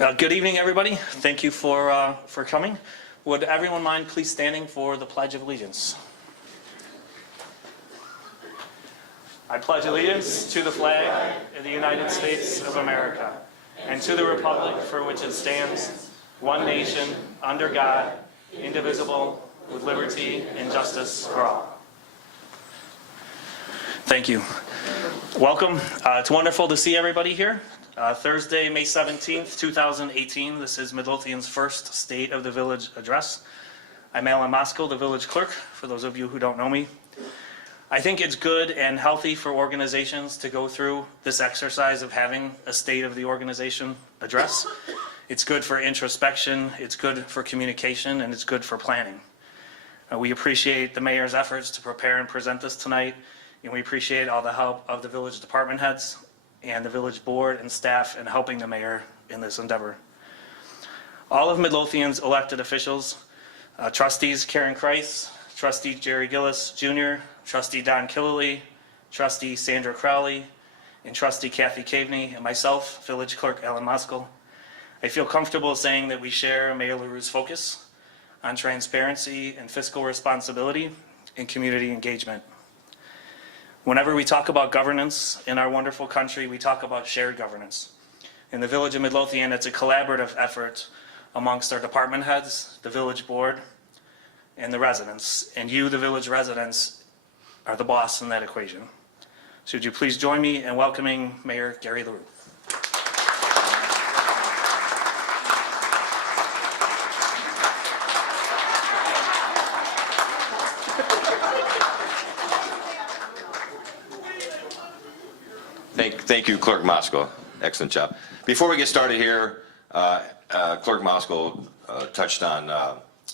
Good evening, everybody. Thank you for coming. Would everyone mind please standing for the Pledge of Allegiance? I pledge allegiance to the flag of the United States of America and to the republic for which it stands, one nation, under God, indivisible, with liberty and justice for all. Thank you. Welcome. It's wonderful to see everybody here. Thursday, May 17th, 2018. This is Midlothian's first State of the Village address. I'm Alan Moskal, the village clerk, for those of you who don't know me. I think it's good and healthy for organizations to go through this exercise of having a State of the Organization address. It's good for introspection, it's good for communication, and it's good for planning. We appreciate the mayor's efforts to prepare and present this tonight, and we appreciate all the help of the village department heads and the village board and staff in helping the mayor in this endeavor. All of Midlothian's elected officials, trustees Karen Kreis, trustee Jerry Gillis Jr., trustee Don Killelly, trustee Sandra Crowley, and trustee Kathy Caveney, and myself, village clerk Alan Moskal, I feel comfortable saying that we share Mayor LaRue's focus on transparency and fiscal responsibility and community engagement. Whenever we talk about governance in our wonderful country, we talk about shared governance. In the village of Midlothian, it's a collaborative effort amongst our department heads, the village board, and the residents. And you, the village residents, are the boss in that equation. So would you please join me in welcoming Mayor Gary LaRue. Thank you, Clerk Moskal. Excellent job. Before we get started here, Clerk Moskal touched on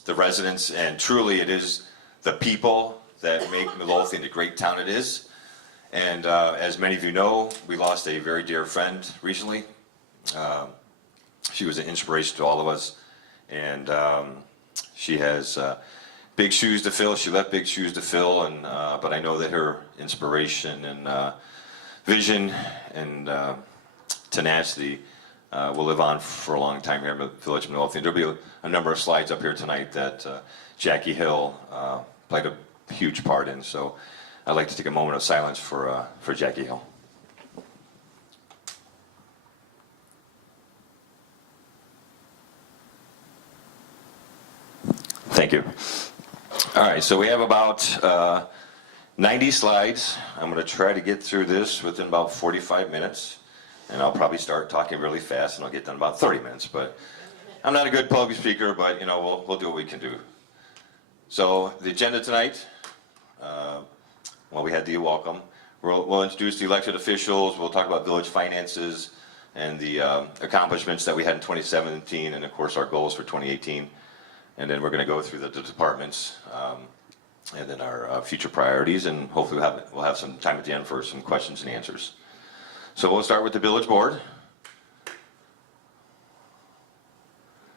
the residents, and truly it is the people that make Midlothian the great town it is. And as many of you know, we lost a very dear friend recently. She was an inspiration to all of us, and she has big shoes to fill. She left big shoes to fill, and but I know that her inspiration and vision and tenacity will live on for a long time here in the village of Midlothian. There'll be a number of slides up here tonight that Jackie Hill played a huge part in. So I'd like to take a moment of silence for Jackie Hill. Thank you. All right, so we have about 90 slides. I'm going to try to get through this within about 45 minutes, and I'll probably start talking really fast, and I'll get done in about 30 minutes. But I'm not a good public speaker, but you know, we'll do what we can do. So the agenda tonight, well, we had the welcome. We'll introduce the elected officials. We'll talk about village finances and the accomplishments that we had in 2017, and of course our goals for 2018. And then we're going to go through the departments. And then our future priorities, and hopefully we'll have some time at the end for some questions and answers. So we'll start with the village board.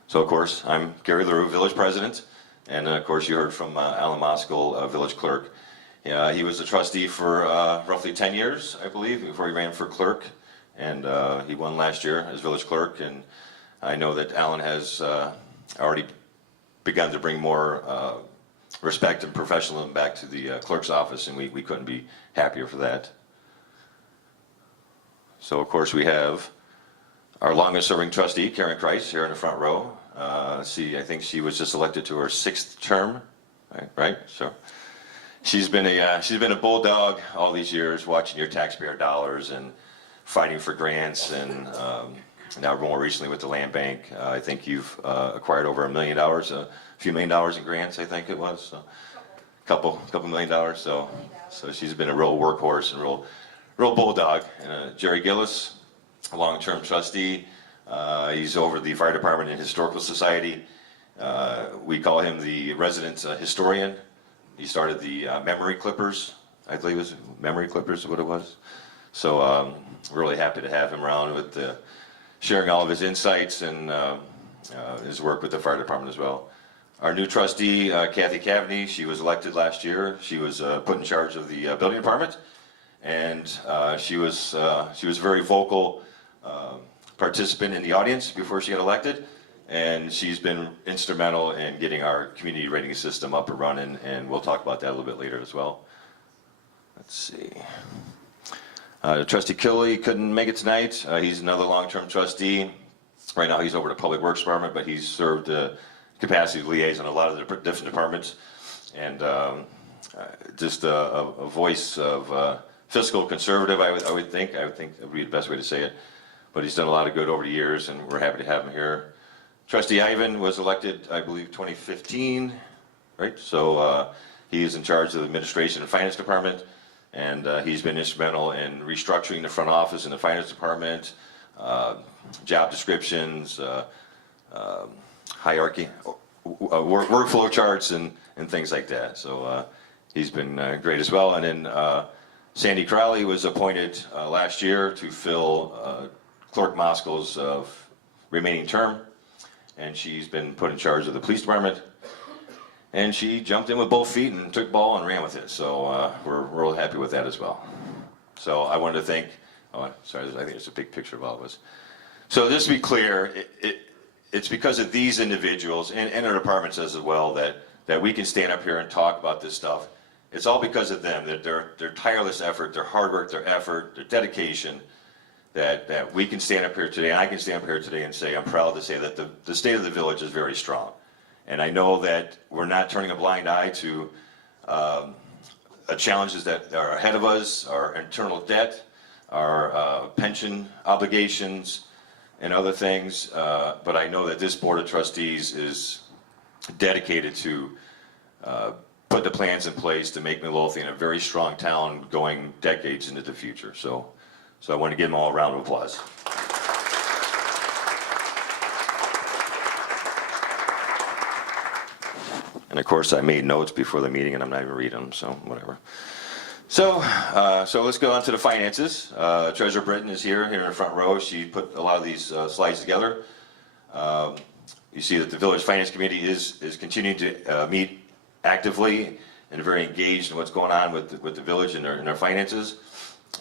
So of course, I'm Gary LaRue, village president, and of course you heard from Alan Moskal, village clerk. He was a trustee for roughly 10 years, I believe, before he ran for clerk, and he won last year as village clerk. And I know that Alan has already begun to bring more respect and professionalism back to the clerk's office, and we couldn't be happier for that. So of course we have our longest serving trustee, Karen Kreis, here in the front row. I think she was just elected to her 6th term, right? So she's been a bulldog all these years, watching your taxpayer dollars and fighting for grants, and now more recently with the land bank. I think you've acquired over $1 million, a few $1 million in grants, I think it was. So couple $1 million. So she's been a real workhorse and real bulldog. And Jerry Gillis, a long-term trustee. He's over the fire department and historical society. We call him the resident historian. He started the memory clippers. I believe it was memory clippers is what it was. So really happy to have him around with sharing all of his insights and his work with the fire department as well. Our new trustee, Kathy Caveney, she was elected last year. She was put in charge of the building department, and she was very vocal participant in the audience before she got elected, and she's been instrumental in getting our community rating system up and running, and we'll talk about that a little bit later as well. Let's see. Trustee Killey couldn't make it tonight. He's another long-term trustee. Right now he's over the Public Works Department, but he's served the capacity of liaison in a lot of the different departments, and just a voice of fiscal conservative, I would think. I would think that would be the best way to say it. But he's done a lot of good over the years, and we're happy to have him here. Trustee Ivan was elected, I believe, 2015, right? So he is in charge of the Administration and Finance Department, and he's been instrumental in restructuring the front office in the Finance Department, job descriptions, hierarchy, workflow charts, and things like that. So he's been great as well. And then Sandy Crowley was appointed last year to fill Clerk Moskow's remaining term, and she's been put in charge of the police department. And she jumped in with both feet and took the ball and ran with it. So we're real happy with that as well. So I wanted to thank, oh, sorry, I think there's a big picture of all of us. So just to be clear, it's because of these individuals and our departments as well that we can stand up here and talk about this stuff. It's all because of them, that their tireless effort, their hard work, their effort, their dedication, that we can stand up here today, and I can stand up here today and say, I'm proud to say that the state of the village is very strong. And I know that we're not turning a blind eye to challenges that are ahead of us, our internal debt, our pension obligations, and other things. But I know that this Board of Trustees is dedicated to put the plans in place to make Midlothian a very strong town going decades into the future. So I want to give them all a round of applause. And of course, I made notes before the meeting, and I'm not even reading them, so whatever. So let's go on to the finances. Treasurer Britton is here in the front row. She put a lot of these slides together. You see that the Village Finance Committee is continuing to meet actively and very engaged in what's going on with the village and their finances.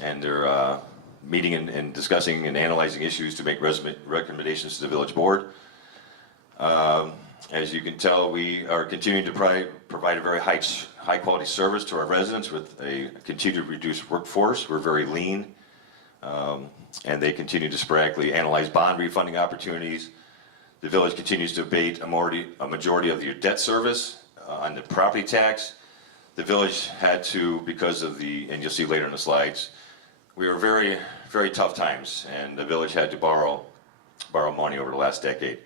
And they're meeting and discussing and analyzing issues to make recommendations to the village board. As you can tell, we are continuing to provide a very high quality service to our residents with a continued reduced workforce. We're very lean, and they continue to sporadically analyze bond refunding opportunities. The village continues to abate a majority of your debt service on the property tax. The village had to, because of and you'll see later in the slides, we were very, very tough times, and the village had to borrow money over the last decade.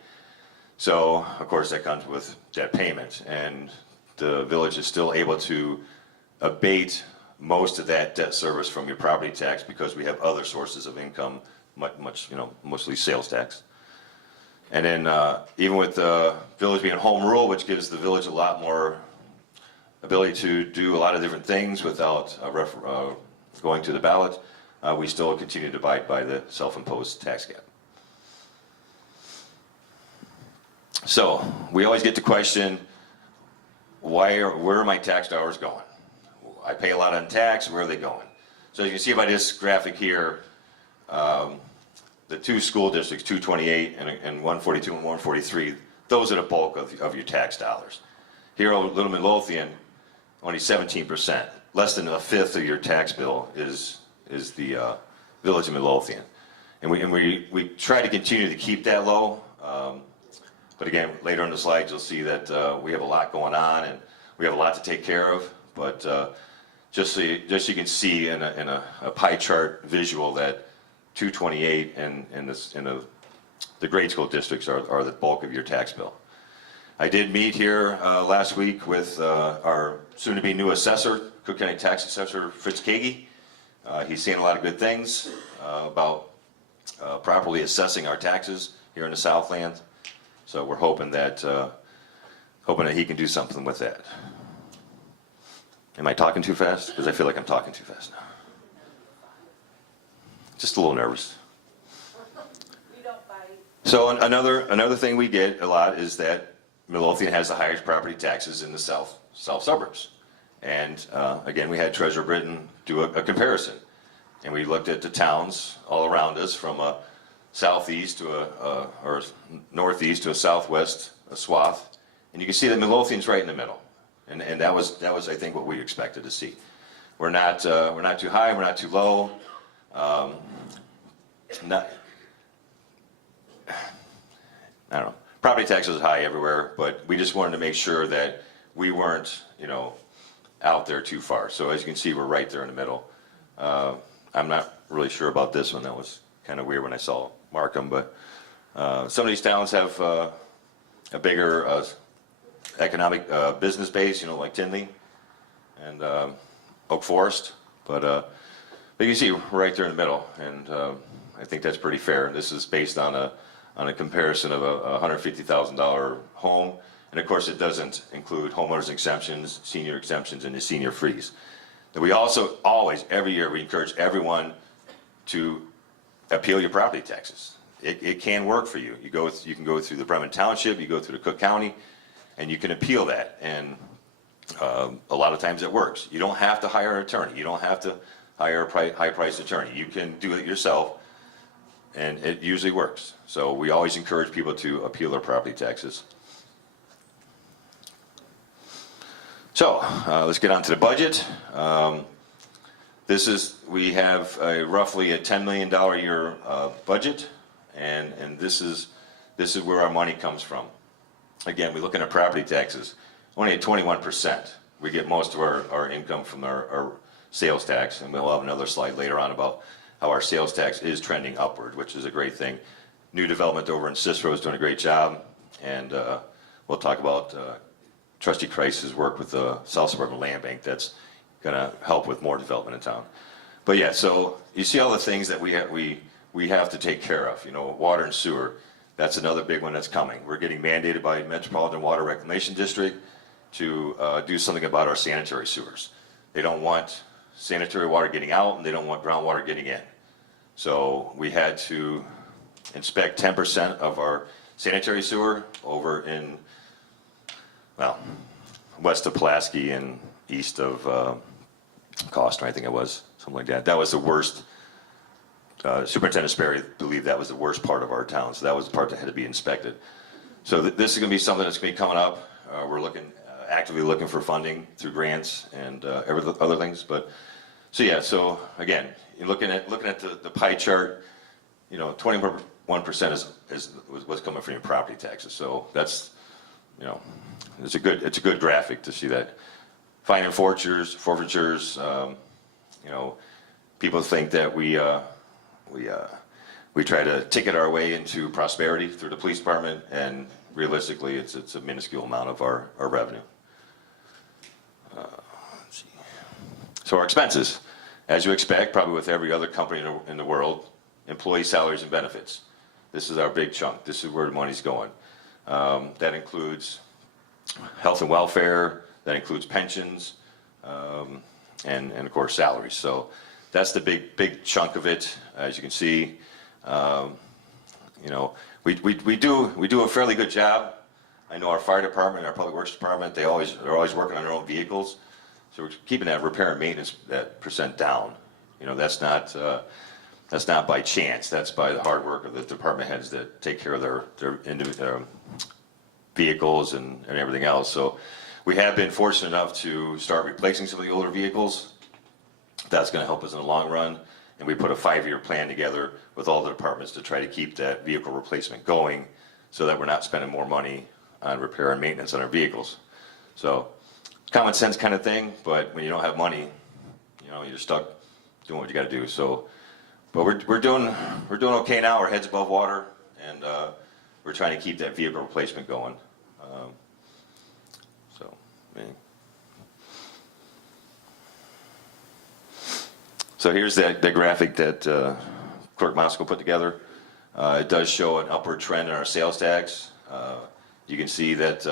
So, of course, that comes with debt payment, and the village is still able to abate most of that debt service from your property tax because we have other sources of income, mostly sales tax. And then even with the village being home rule, which gives the village a lot more ability to do a lot of different things without going to the ballot, we still continue to abide by the self-imposed tax cap. So we always get the question, where are my tax dollars going? I pay a lot on tax, where are they going? So as you can see by this graphic here, the two school districts, 228 and 142 and 143, those are the bulk of your tax dollars. Here over Little Midlothian, only 17%, less than a fifth of your tax bill is the village of Midlothian. And we try to continue to keep that low. But again, later in the slides, you'll see that we have a lot going on and we have a lot to take care of. But just so you can see in a pie chart visual that 228 and the grade school districts are the bulk of your tax bill. I did meet here last week with our soon-to-be new assessor, Cook County Tax Assessor Fritz Kagi. He's seen a lot of good things about properly assessing our taxes here in the Southland. So we're hoping that he can do something with that. Am I talking too fast? Because I feel like I'm talking too fast now. Just a little nervous. We don't bite. So another thing we get a lot is that Midlothian has the highest property taxes in the south suburbs. And again, we had Treasurer Britton do a comparison. And we looked at the towns all around us from southeast to or northeast to a southwest swath, and you can see that Midlothian's right in the middle, and that was I think what we expected to see. We're not too high, we're not too low. Not, I don't know. Property taxes are high everywhere, but we just wanted to make sure that we weren't, out there too far. So as you can see, we're right there in the middle. I'm not really sure about this one. That was kind of weird when I saw Markham, but some of these towns have a bigger economic business base, like Tinley and Oak Forest. But you can see we're right there in the middle, and I think that's pretty fair. This is based on a comparison of a $150,000 home, and of course it doesn't include homeowners exemptions, senior exemptions, and the senior freeze. And we also always, every year, we encourage everyone to appeal your property taxes. It can work for you. You can go through the Bremen Township, you go through the Cook County, and you can appeal that. And a lot of times it works. You don't have to hire an attorney. You don't have to hire a high-priced attorney. You can do it yourself, and it usually works. So we always encourage people to appeal their property taxes. So let's get on to the budget. We have roughly a $10 million a year budget, and this is where our money comes from. Again, we're looking at property taxes, only at 21%. We get most of our income from our sales tax, and we'll have another slide later on about how our sales tax is trending upward, which is a great thing. New development over in Cicero is doing a great job, and we'll talk about Trustee Kreis's work with the South Suburban Land Bank. That's going to help with more development in town. But yeah, so you see all the things that we have to take care of. Water and sewer. That's another big one that's coming. We're getting mandated by Metropolitan Water Reclamation District to do something about our sanitary sewers. They don't want sanitary water getting out, and they don't want groundwater getting in. So we had to inspect 10% of our sanitary sewer over in, west of Pulaski and east of Costner, I think it was, something like that. That was the worst. Superintendent Sperry believed that was the worst part of our town, so that was the part that had to be inspected. So this is going to be something that's going to be coming up. We're actively looking for funding through grants and other things. But so again, you're looking at the pie chart. 21% is what's coming from your property taxes. So that's it's a good graphic to see that. Fine and forfeitures. People think that we try to ticket our way into prosperity through the police department, and realistically, it's a minuscule amount of our revenue. Let's see. So our expenses, as you expect, probably with every other company in the world, employee salaries and benefits. This is our big chunk. This is where the money's going. That includes health and welfare. That includes pensions, and of course salaries. So that's the big chunk of it. As you can see, we do a fairly good job. I know our fire department, our public works department, they're always working on their own vehicles. So we're keeping that repair and maintenance that percent down. That's not by chance. That's by the hard work of the department heads that take care of their individual vehicles and everything else. So we have been fortunate enough to start replacing some of the older vehicles. That's going to help us in the long run. And we put a 5-year plan together with all the departments to try to keep that vehicle replacement going, so that we're not spending more money on repair and maintenance on our vehicles. So common sense kind of thing, but when you don't have money, you're stuck doing what you got to do. So, but we're doing okay now. Our head's above water, and we're trying to keep that vehicle replacement going. So here's the graphic that Clerk Moscow put together. It does show an upward trend in our sales tax. You can see that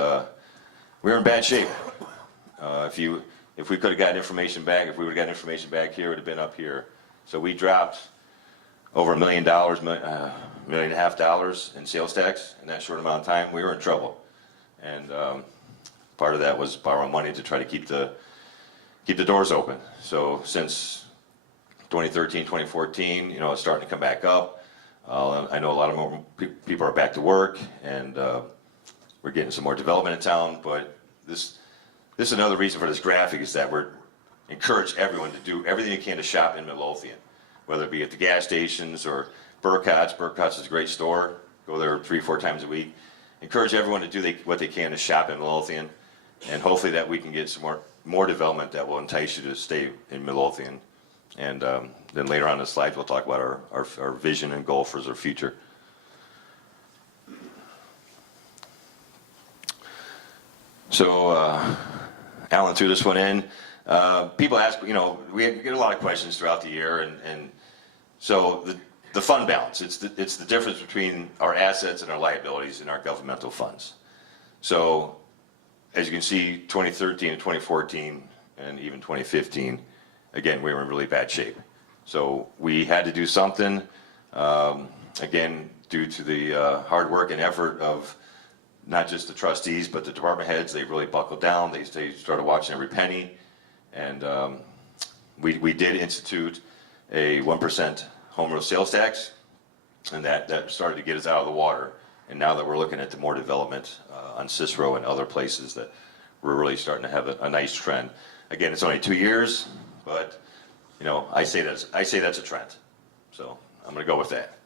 we're in bad shape. If we could have gotten information back, if we would have gotten information back here, it would have been up here. So we dropped over $1 million, $1.5 million in sales tax in that short amount of time. We were in trouble, and part of that was borrowing money to try to keep the doors open. So since 2013, 2014, it's starting to come back up. I know a lot of more people are back to work, and we're getting some more development in town, but this is another reason for this graphic, is that we're encourage everyone to do everything you can to shop in Midlothian, whether it be at the gas stations or Burcott's. Burcott's is a great store. Go there 3-4 times a week. Encourage everyone to do what they can to shop in Midlothian, and hopefully that we can get some more development that will entice you to stay in Midlothian. And then later on in the slides, we'll talk about our vision and goal for our future. So Alan threw this one in. People ask, we get a lot of questions throughout the year, and so the fund balance, it's the difference between our assets and our liabilities in our governmental funds. So as you can see, 2013 and 2014 and even 2015, again, we were in really bad shape. So we had to do something, again, due to the hard work and effort of not just the trustees, but the department heads. They really buckled down. They started watching every penny. And we did institute a 1% home rule sales tax, and that started to get us out of the water. And now that we're looking at the more development on Cicero and other places, that we're really starting to have a nice trend. Again, it's only 2 years, but I say that's a trend. So I'm going to go with that.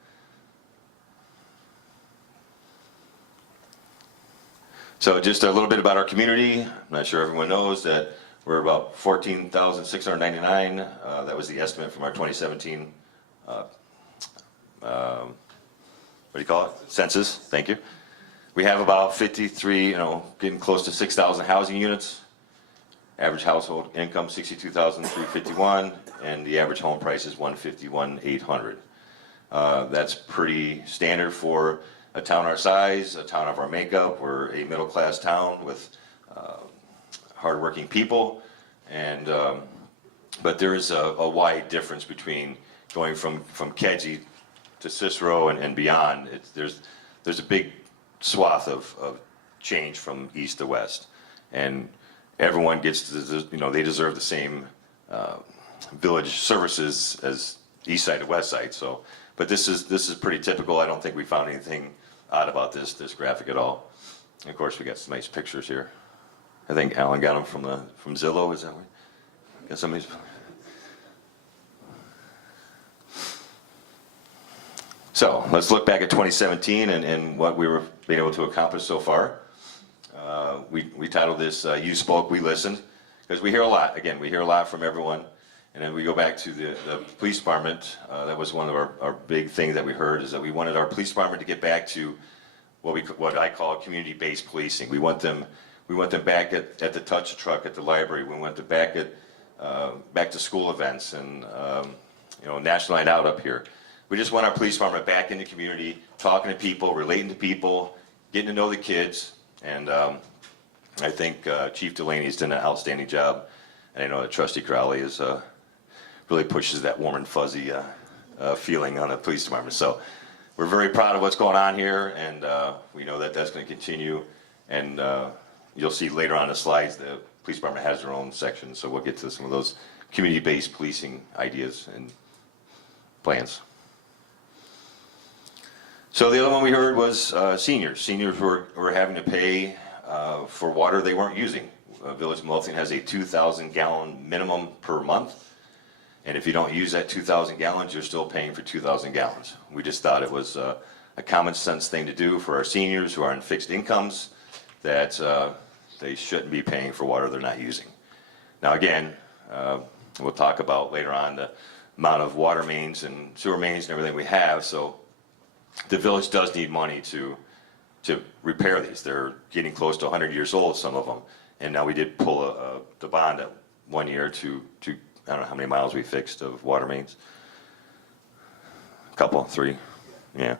So just a little bit about our community. I'm not sure everyone knows that we're about 14,699. That was the estimate from our 2017, what do you call it? Census. Thank you. We have about 53, getting close to 6,000 housing units. Average household income 62,351, and the average home price is 151,800. That's pretty standard for a town our size, a town of our makeup. We're a middle-class town with hardworking people, and but there is a wide difference between going from Kedzie to Cicero and beyond. There's a big swath of change from east to west, and everyone gets they deserve the same village services as east side to west side. So, but this is pretty typical. I don't think we found anything odd about this graphic at all. And of course, we got some nice pictures here. I think Alan got them from Zillow. Is that right? Got somebody's. So let's look back at 2017 and what we were being able to accomplish so far. We titled this "You Spoke, We Listened," because we hear a lot. Again, we hear a lot from everyone. And then we go back to the police department. That was one of our big things that we heard, is that we wanted our police department to get back to what I call community-based policing. We want them back at the touch truck at the library. We want them back to school events and National Night Out up here. We just want our police department back in the community, talking to people, relating to people, getting to know the kids. And I think Chief Delaney's done an outstanding job. And I know that Trustee Crowley really pushes that warm and fuzzy feeling on the police department. So we're very proud of what's going on here, and we know that that's going to continue. And you'll see later on in the slides, the police department has their own section, so we'll get to some of those community-based policing ideas and plans. So the other one we heard was seniors. Seniors were having to pay for water they weren't using. Village of Midlothian has a 2,000 gallon minimum per month. And if you don't use that 2,000 gallons, you're still paying for 2,000 gallons. We just thought it was a common sense thing to do for our seniors who are on fixed incomes, that they shouldn't be paying for water they're not using. Now again, we'll talk about later on the amount of water mains and sewer mains and everything we have. So the village does need money to repair these. They're getting close to 100 years old, some of them. And now we did pull the bond at 1 year to I don't know how many miles we fixed of water mains. A couple, 3, yeah.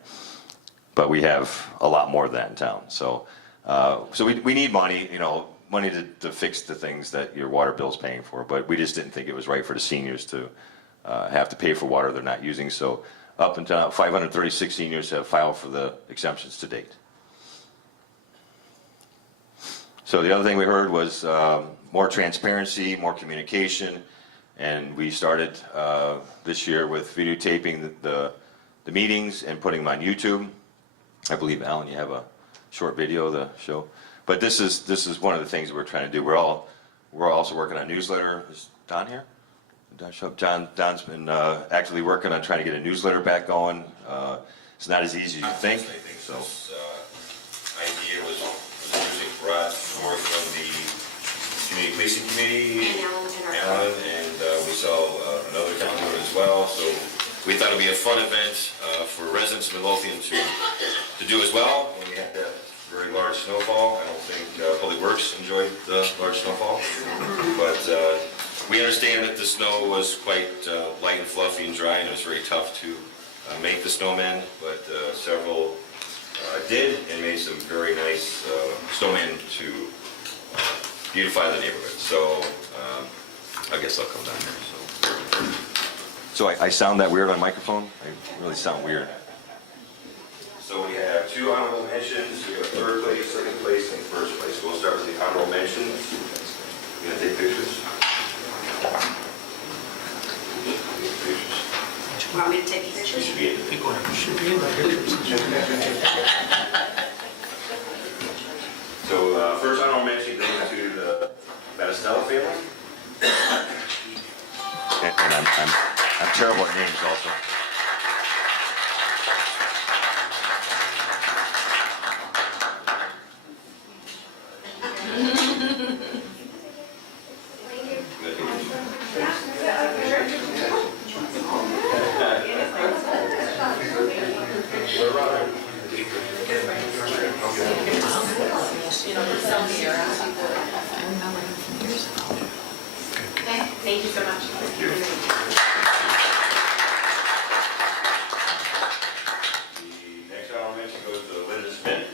But we have a lot more than that in town. So we need money, money to fix the things that your water bill's paying for. But we just didn't think it was right for the seniors to have to pay for water they're not using. So up until now, 536 seniors have filed for the exemptions to date. So the other thing we heard was more transparency, more communication, and we started this year with videotaping the the meetings and putting them on YouTube. I believe, Alan, you have a short video of the show. But this is one of the things we're trying to do. We're also working on a newsletter. Is Don here? Don show up? Don's been actively working on trying to get a newsletter back going. It's not as easy as you think. I think so. This idea was usually brought forth from the Community Policing Committee, Alan, and we saw another town doing it as well. So we thought it would be a fun event for residents of Midlothian to do as well. When we had that very large snowfall, I don't think Public Works enjoyed the large snowfall, but we understand that the snow was quite light and fluffy and dry, and it was very tough to make the snowmen, but several did and made some very nice snowmen to beautify the neighborhood. So I guess I'll come down here. So I sound that weird on microphone? I really sound weird. So we have 2 honorable mentions. We have 3rd place, 2nd place, and 1st place. We'll start with the honorable mentions. You gonna take pictures? Want me to take pictures? You should be in the So first honorable mention goes to the Battistella family. And I'm terrible at names also. Thank you so much. Thank you. The next honorable mention goes to Linda Smith.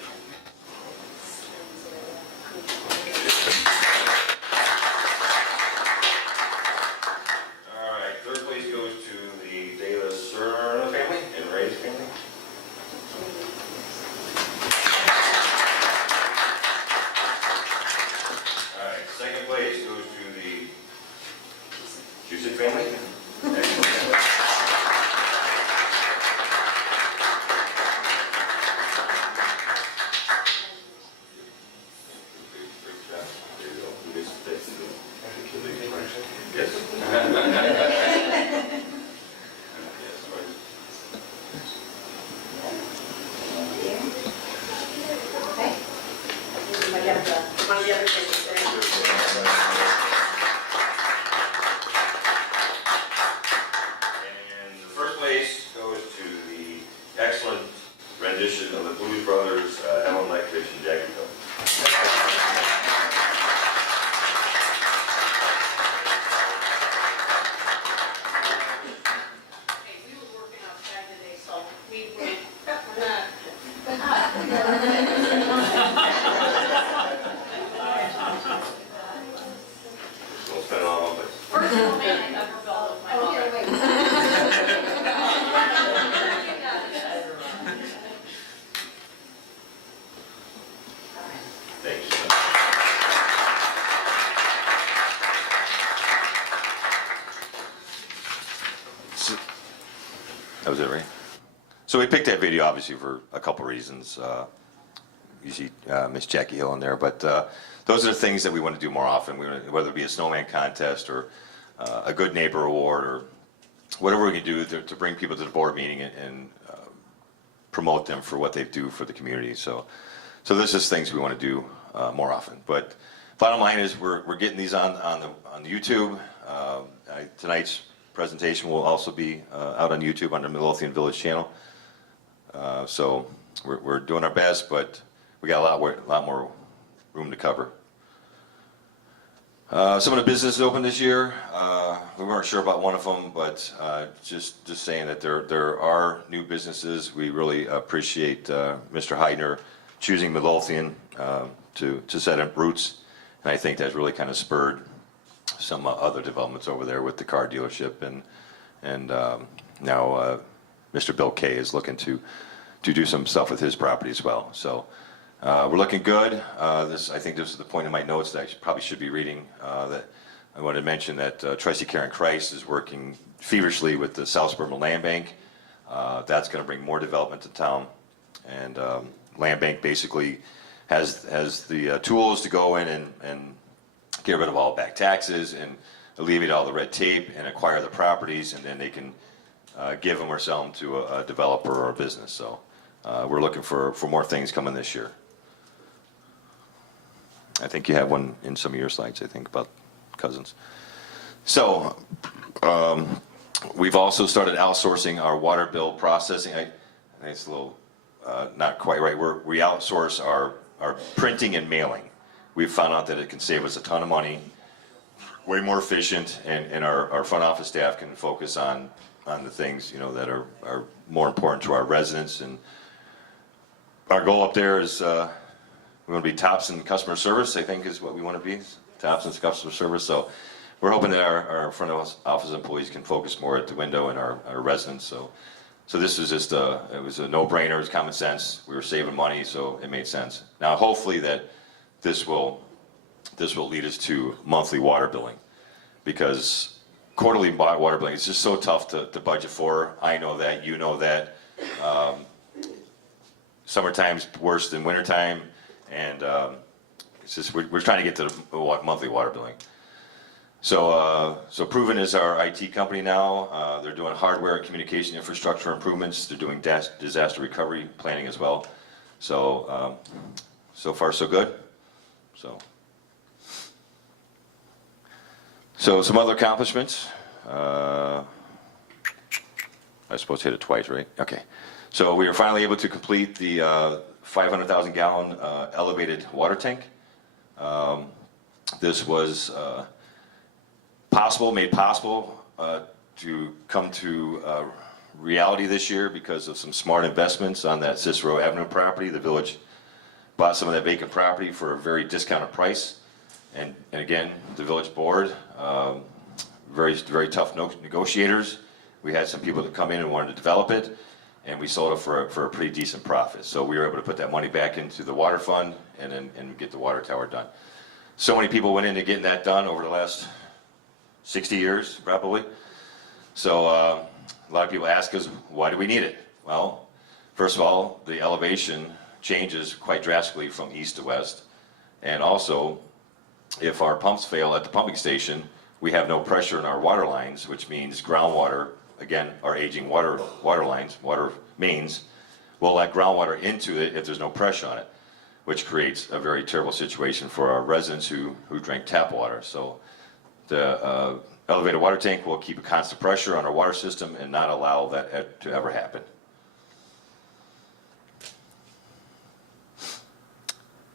All right, 3rd place goes to the De La Serna family and Ray's family. All right, 2nd place goes to the Cusick family. Excellent. One of the other things there. And the 1st place goes to the excellent rendition of the Blues Brothers, Ellen Leckridge and Jackie Hill. Okay, we were working outside today, so we were. We'll spend it all on one place. First snowman I ever built with my mother. Thank you. That was it, right? So we picked that video obviously for a couple reasons. You see Miss Jackie Hill in there, but those are the things that we want to do more often. Whether it be a snowman contest or a good neighbor award or whatever we can do to bring people to the board meeting and promote them for what they do for the community. So this is things we want to do more often. But bottom line is we're getting these on the YouTube. Tonight's presentation will also be out on YouTube on the Midlothian Village channel. So we're doing our best, but we got a lot more room to cover. Some of the businesses open this year. We weren't sure about one of them, but just saying that there are new businesses. We really appreciate Mr. Heidner choosing Midlothian to set up roots, and I think that's really kind of spurred some other developments over there with the car dealership, and now Mr. Bill Kay is looking to do some stuff with his property as well. So we're looking good. I think this is the point in my notes that I probably should be reading. That I wanted to mention that Tracy Karen Kreis is working feverishly with the South Suburban Land Bank That's going to bring more development to town. And Land Bank basically has the tools to go in and get rid of all back taxes and alleviate all the red tape and acquire the properties, and then they can give them or sell them to a developer or a business. So we're looking for more things coming this year. I think you have one in some of your slides, I think, about Cousins. So we've also started outsourcing our water bill processing. I think it's a little not quite right. We outsource our printing and mailing. We've found out that it can save us a ton of money, way more efficient, and our front office staff can focus on the things, you know, that are more important to our residents. And our goal up there is we want to be tops in customer service, I think is what we want to be, tops in customer service. So we're hoping that our front office employees can focus more at the window and our residents. So this was just it was a no-brainer, it was common sense. We were saving money, so it made sense. Now hopefully that this will lead us to monthly water billing, because quarterly water billing is just so tough to budget for. I know that, you know that. Summertime's worse than wintertime, and it's just we're trying to get to the monthly water billing. So Proven is our IT company now. They're doing hardware and communication infrastructure improvements. They're doing disaster recovery planning as well. So so far so good. So some other accomplishments. I suppose hit it twice, right? Okay. So we were finally able to complete the 500,000 gallon elevated water tank. This was made possible to come to reality this year because of some smart investments on that Cicero Avenue property. The village bought some of that vacant property for a very discounted price. And again, the village board, very tough negotiators. We had some people that come in and wanted to develop it, and we sold it for a pretty decent profit. So we were able to put that money back into the water fund and get the water tower done. So many people went into getting that done over the last 60 years, probably. So a lot of people ask us, why do we need it? Well, first of all, the elevation changes quite drastically from east to west. And also, if our pumps fail at the pumping station, we have no pressure in our water lines, which means groundwater, again, our aging water lines, water mains, will let groundwater into it if there's no pressure on it, which creates a very terrible situation for our residents who drink tap water. So the elevated water tank will keep a constant pressure on our water system and not allow that to ever happen.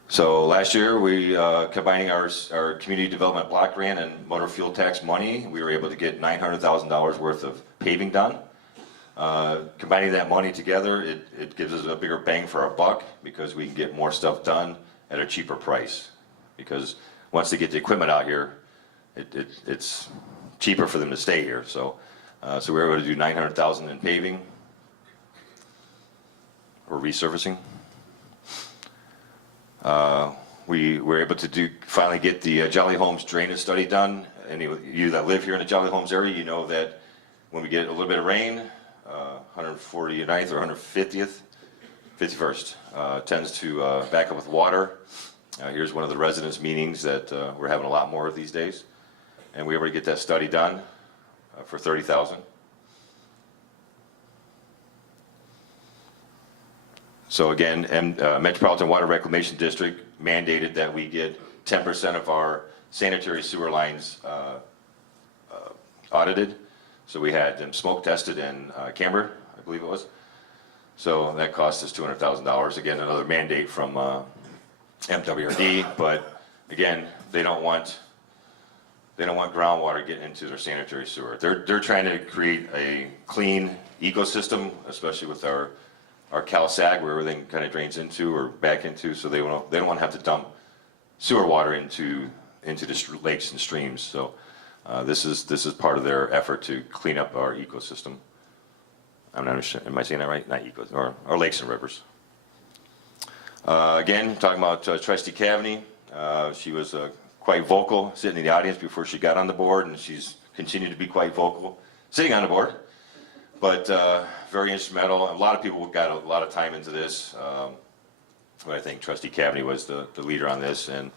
So last year, we combining our community development block grant and motor fuel tax money, we were able to get $900,000 worth of paving done. Combining that money together, it gives us a bigger bang for our buck because we can get more stuff done at a cheaper price. Because once they get the equipment out here, it's cheaper for them to stay here. So we were able to do $900,000 in paving or resurfacing. We were able to finally get the Jolly Homes drainage study done. Any of you that live here in the Jolly Homes area, you know that when we get a little bit of rain, 149th or 51st, tends to back up with water. Here's one of the residents' meetings that we're having a lot more of these days. And we were able to get that study done for $30,000. So again, Metropolitan Water Reclamation District mandated that we get 10% of our sanitary sewer lines audited. So we had them smoke tested in Camber, I believe it was. So that cost us $200,000. Again, another mandate from MWRD, but again, they don't want groundwater getting into their sanitary sewer. They're trying to create a clean ecosystem, especially with our Cal Sag, where everything kind of drains into or back into, so they don't want to have to dump sewer water into the lakes and streams. So this is part of their effort to clean up our ecosystem. I'm not sure, am I saying that right? Not ecos, or lakes and rivers. Again, talking about Trustee Cavaney, she was quite vocal sitting in the audience before she got on the board, and she's continued to be quite vocal sitting on the board. but very instrumental. A lot of people got a lot of time into this. But I think Trustee Cavney was the leader on this, and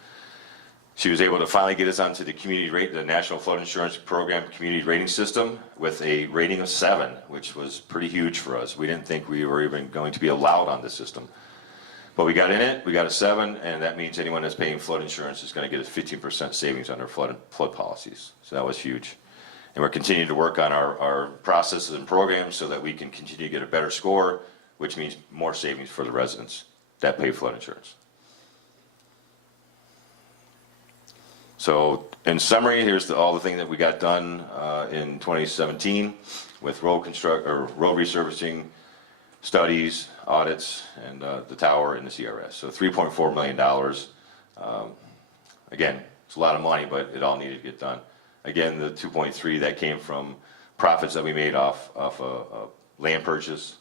she was able to finally get us onto the National Flood Insurance Program community rating system with a rating of 7, which was pretty huge for us. We didn't think we were even going to be allowed on the system. But we got in it, we got a 7, and that means anyone that's paying flood insurance is going to get a 15% savings on their flood policies. So that was huge. And we're continuing to work on our processes and programs so that we can continue to get a better score, which means more savings for the residents that pay flood insurance. So in summary, here's all the things that we got done in 2017 with road resurfacing, studies, audits, and the tower and the CRS. So $3.4 million. Again, it's a lot of money, but it all needed to get done. Again, the 2.3 that came from profits that we made off a land purchase,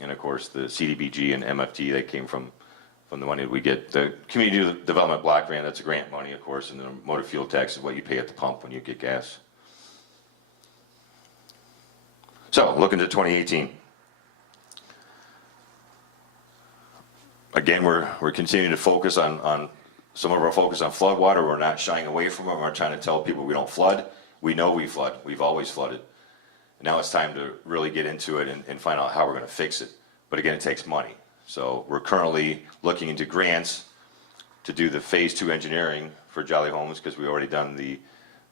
and of course the CDBG and MFT that came from the money that we get. The community development block grant, that's a grant money, of course, and the motor fuel tax is what you pay at the pump when you get gas. So looking to 2018. Again, we're continuing to focus on some of our focus on flood water. We're not shying away from it. We're trying to tell people we don't flood. We know we flood. We've always flooded. Now it's time to really get into it and find out how we're going to fix it. But again, it takes money. So we're currently looking into grants to do the phase 2 engineering for Jolly Homes, because we already done the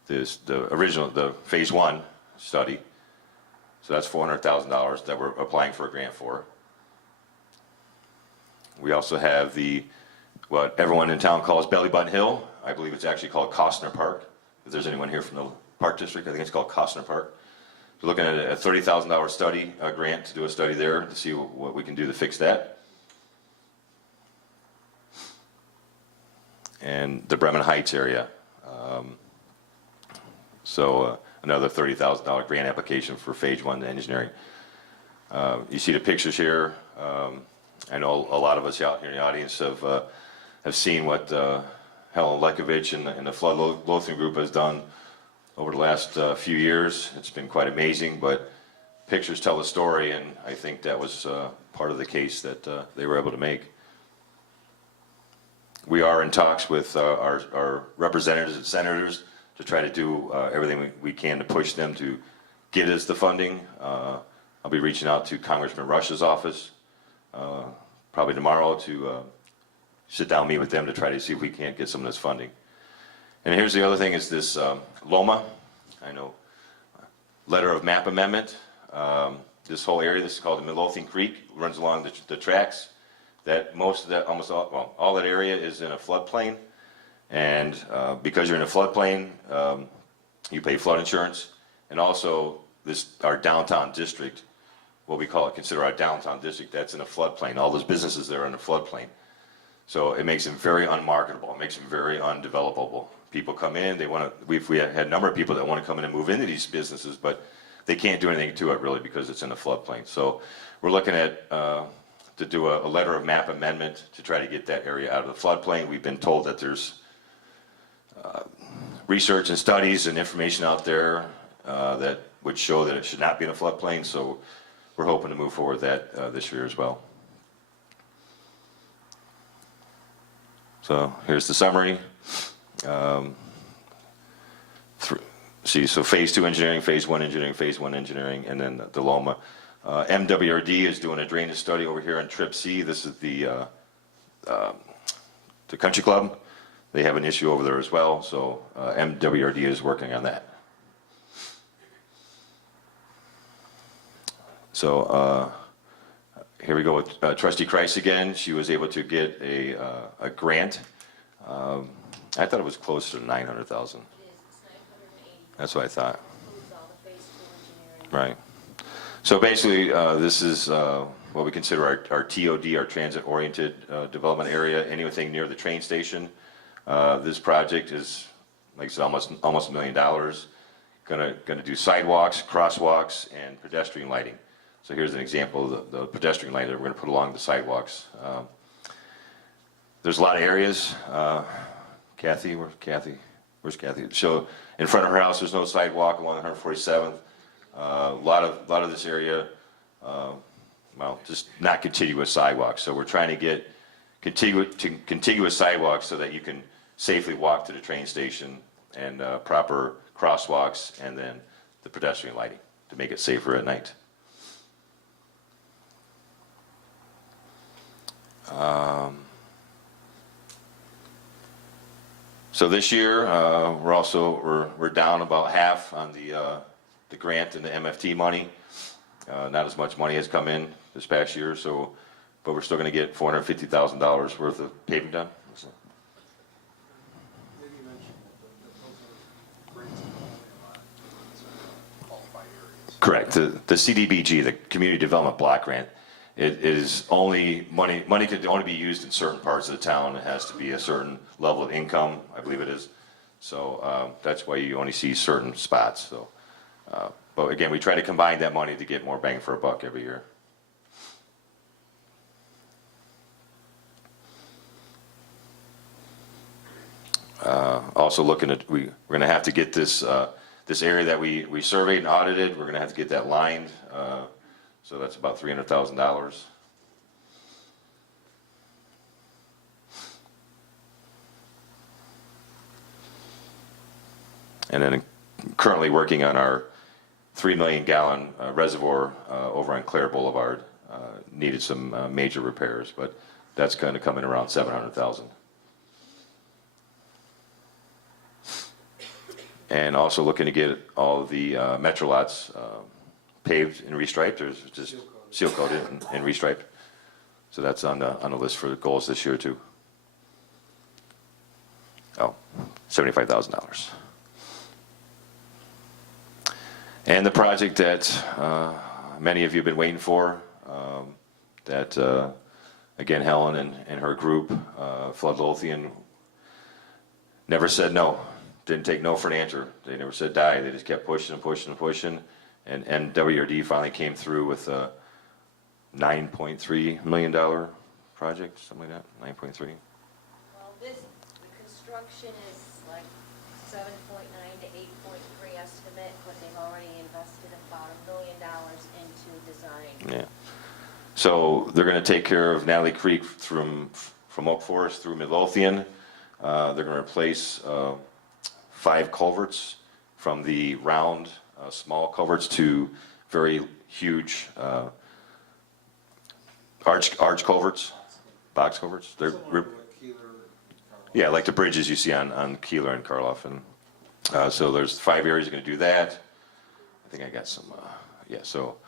phase 1 study. So that's $400,000 that we're applying for a grant for. We also have what everyone in town calls Belly Button Hill. I believe it's actually called Costner Park. If there's anyone here from the Park District, I think it's called Costner Park. We're looking at a $30,000 study, a grant to do a study there to see what we can do to fix that. And the Bremen Heights area. Another $30,000 grant application for phase 1 engineering. You see the pictures here. I know a lot of us out here in the audience have seen what Helen Lekovich and the Flood Midlothian group has done over the last few years. It's been quite amazing, but pictures tell the story, and I think that was part of the case that they were able to make. We are in talks with our representatives and senators to try to do everything we can to push them to get us the funding. I'll be reaching out to Congressman Rush's office probably tomorrow to sit down and meet with them to try to see if we can't get some of this funding. And here's the other thing is this LOMA, I know, letter of map amendment. This whole area, this is called the Midlothian Creek, runs along the tracks. That most of that, almost all that area is in a floodplain. And because you're in a floodplain, you pay flood insurance. And also our downtown district, what we consider our downtown district, that's in a floodplain. All those businesses there are in a floodplain. So it makes them very unmarketable. It makes them very undevelopable. People come in, we had a number of people that want to come in and move into these businesses, but they can't do anything to it really because it's in a floodplain. So we're looking at to do a letter of map amendment to try to get that area out of the floodplain. We've been told that there's research and studies and information out there that would show that it should not be in a floodplain. So we're hoping to move forward with that this year as well. So here's the summary. So phase 2 engineering, phase 1 engineering, phase 1 engineering, and then the LOMA. MWRD is doing a drainage study over here on Trip C. This is the country club. They have an issue over there as well. So MWRD is working on that. So here we go with Trustee Kreis again. She was able to get a grant. I thought it was closer to 900,000. It's 980. That's what I thought. Includes all the phase 2 engineering. Right. So basically, this is what we consider our TOD, our transit-oriented development area. Anything near the train station. This project is, like I said, almost $1 million. Gonna do sidewalks, crosswalks, and pedestrian lighting. So here's an example of the pedestrian lighting that we're going to put along the sidewalks. There's a lot of areas. Where's Kathy? So in front of her house, there's no sidewalk along 147th. A lot of this area, well, just not contiguous sidewalks. So we're trying to get contiguous sidewalks so that you can safely walk to the train station, and proper crosswalks, and then the pedestrian lighting to make it safer at night. So this year, we're down about half on the grant and the MFT money. Not as much money has come in this past year, so, but we're still going to get $450,000 worth of paving done. Maybe you mentioned that those are grants and qualified areas. Correct. The CDBG, the Community Development Block Grant, it is only money could only be used in certain parts of the town. It has to be a certain level of income, I believe it is. So that's why you only see certain spots. So, but again, we try to combine that money to get more bang for a buck every year. Also looking at, we're going to have to get this this area that we surveyed and audited. We're going to have to get that lined. So that's about $300,000. And then currently working on our 3 million gallon reservoir over on Clare Boulevard. Needed some major repairs, but that's going to come in around $700,000. And also looking to get all of the metro lots paved and restriped, or just seal coated and restriped. So that's on the list for the goals this year too. Oh, $75,000. And the project that many of you have been waiting for, that again, Helen and her group, Midlothian, never said no. Didn't take no for an answer. They never said die. They just kept pushing and pushing and pushing. And MWRD finally came through with a $9.3 million project, something like that, 9.3. Well, the construction is like 7.9 to 8.3 estimate, but they've already invested about $1 million into design. Yeah. So they're going to take care of Natalie Creek from Oak Forest through Midlothian. They're going to replace 5 culverts, from the round small culverts to very huge arch culverts, box culverts. They're yeah, like the bridges you see on Keeler and Karloff. And so there's 5 areas going to do that. I think I got some, yeah, so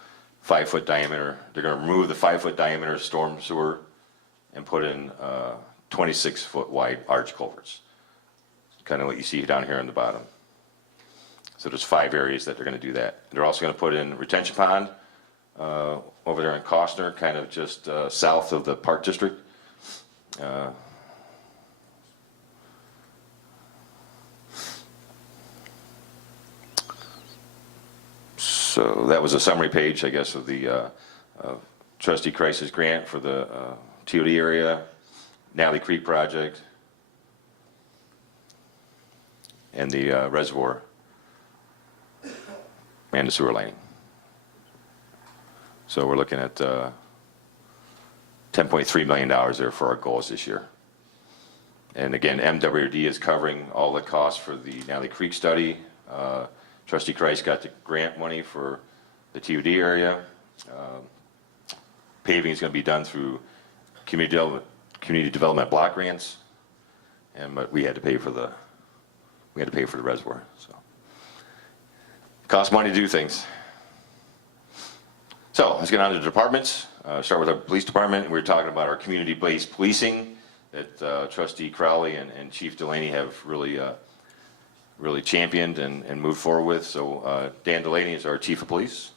5-foot diameter. They're going to remove the 5-foot diameter storm sewer and put in 26-foot wide arch culverts. Kind of what you see down here on the bottom. So there's 5 areas that they're going to do that. They're also going to put in retention pond over there in Costner, kind of just south of the Park District. So that was a summary page, I guess, of the Trustee Crisis Grant for the TOD area, Natalie Creek project, and the reservoir and the sewer lining. So we're looking at $10.3 million there for our goals this year. And again, MWD is covering all the costs for the Natalie Creek study. Trustee Christ got the grant money for the TOD area. Paving is going to be done through community development block grants, but we had to pay for the reservoir. So costs money to do things. So let's get on to the departments. Start with our police department. We're talking about our community-based policing that Trustee Crowley and Chief Delaney have really championed and moved forward with. So Dan Delaney is our Chief of Police.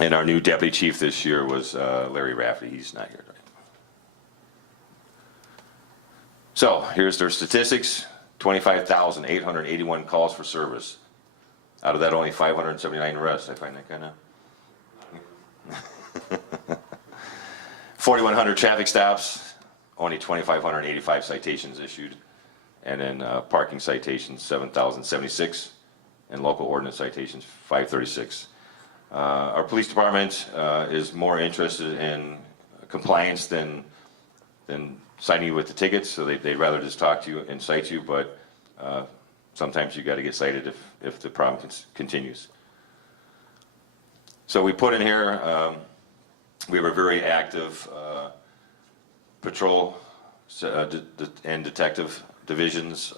And our new Deputy Chief this year was Larry Rafferty. He's not here tonight. So here's their statistics. 25,881 calls for service. Out of that, only 579 arrests. I find that kind of... 4,100 traffic stops, only 2,585 citations issued, and then parking citations 7,076, and local ordinance citations 536. Our police department is more interested in compliance than citing you with the tickets, so they'd rather just talk to you and cite you, but sometimes you got to get cited if the problem continues. So we put in here, we have a very active patrol and detective divisions.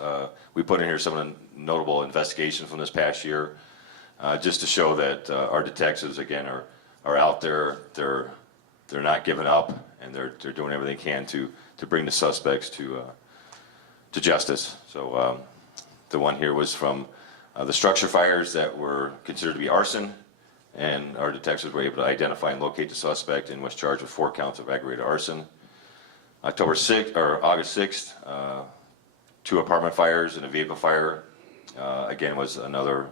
We put in here some of the notable investigations from this past year, just to show that our detectives, again, are out there. They're not giving up, and they're doing everything they can to bring the suspects to justice. So the one here was from the structure fires that were considered to be arson, and our detectives were able to identify and locate the suspect and was charged with 4 counts of aggravated arson. August 6th, 2 apartment fires and a vehicle fire, again, was another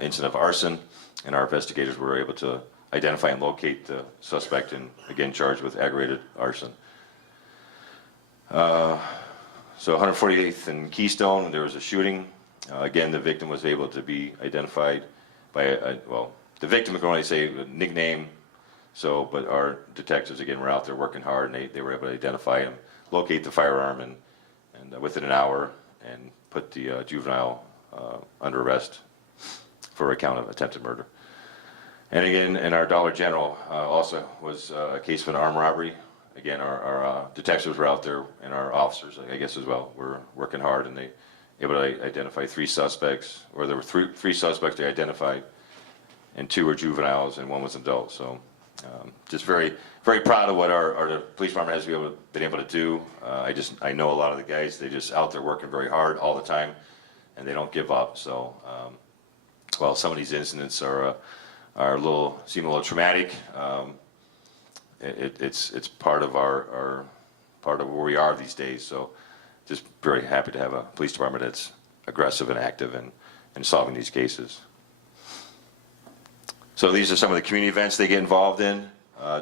incident of arson, and our investigators were able to identify and locate the suspect and, again, charged with aggravated arson. So 148th and Keystone, there was a shooting. Again, the victim was able to be identified by well, the victim can only say a nickname, but our detectives, again, were out there working hard, and they were able to identify him, locate the firearm, and within an hour, and put the juvenile under arrest for a count of attempted murder. And again, in our Dollar General, also was a case of an armed robbery. Again, our detectives were out there, and our officers, I guess, as well, were working hard, and they able to identify 3 suspects, or there were three suspects they identified, and 2 were juveniles, and 1 was an adult. So just very, very proud of what our police department has been able to do. I know a lot of the guys, they just out there working very hard all the time, and they don't give up. So while some of these incidents are seem a little traumatic, it's part of part of where we are these days. So just very happy to have a police department that's aggressive and active in solving these cases. So these are some of the community events they get involved in.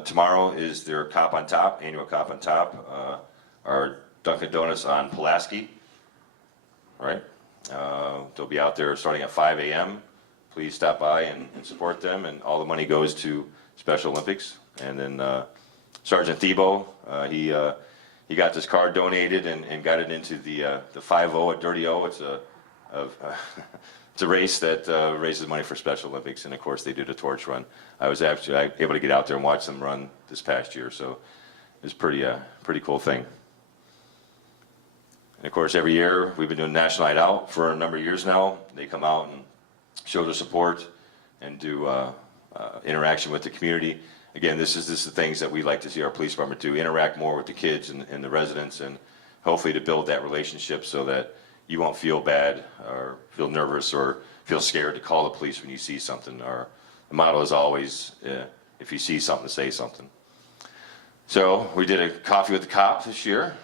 Tomorrow is their Cop on Top, annual Cop on Top, our Dunkin' Donuts on Pulaski. All right, they'll be out there starting at 5 a.m. Please stop by and support them, and all the money goes to Special Olympics. And then Sergeant Thiebaud, he got this car donated and got it into the 5-0 at Dirty O. It's a race that raises money for Special Olympics, and of course they do the torch run. I was actually able to get out there and watch them run this past year, so it's pretty cool thing. And of course, every year we've been doing National Night Out for a number of years now. They come out and show their support and do interaction with the community. Again, this is the things that we like to see our police department do: interact more with the kids and the residents, and hopefully to build that relationship so that you won't feel bad or feel nervous or feel scared to call the police when you see something. Our motto is always, if you see something, say something. So we did a coffee with the cop this year.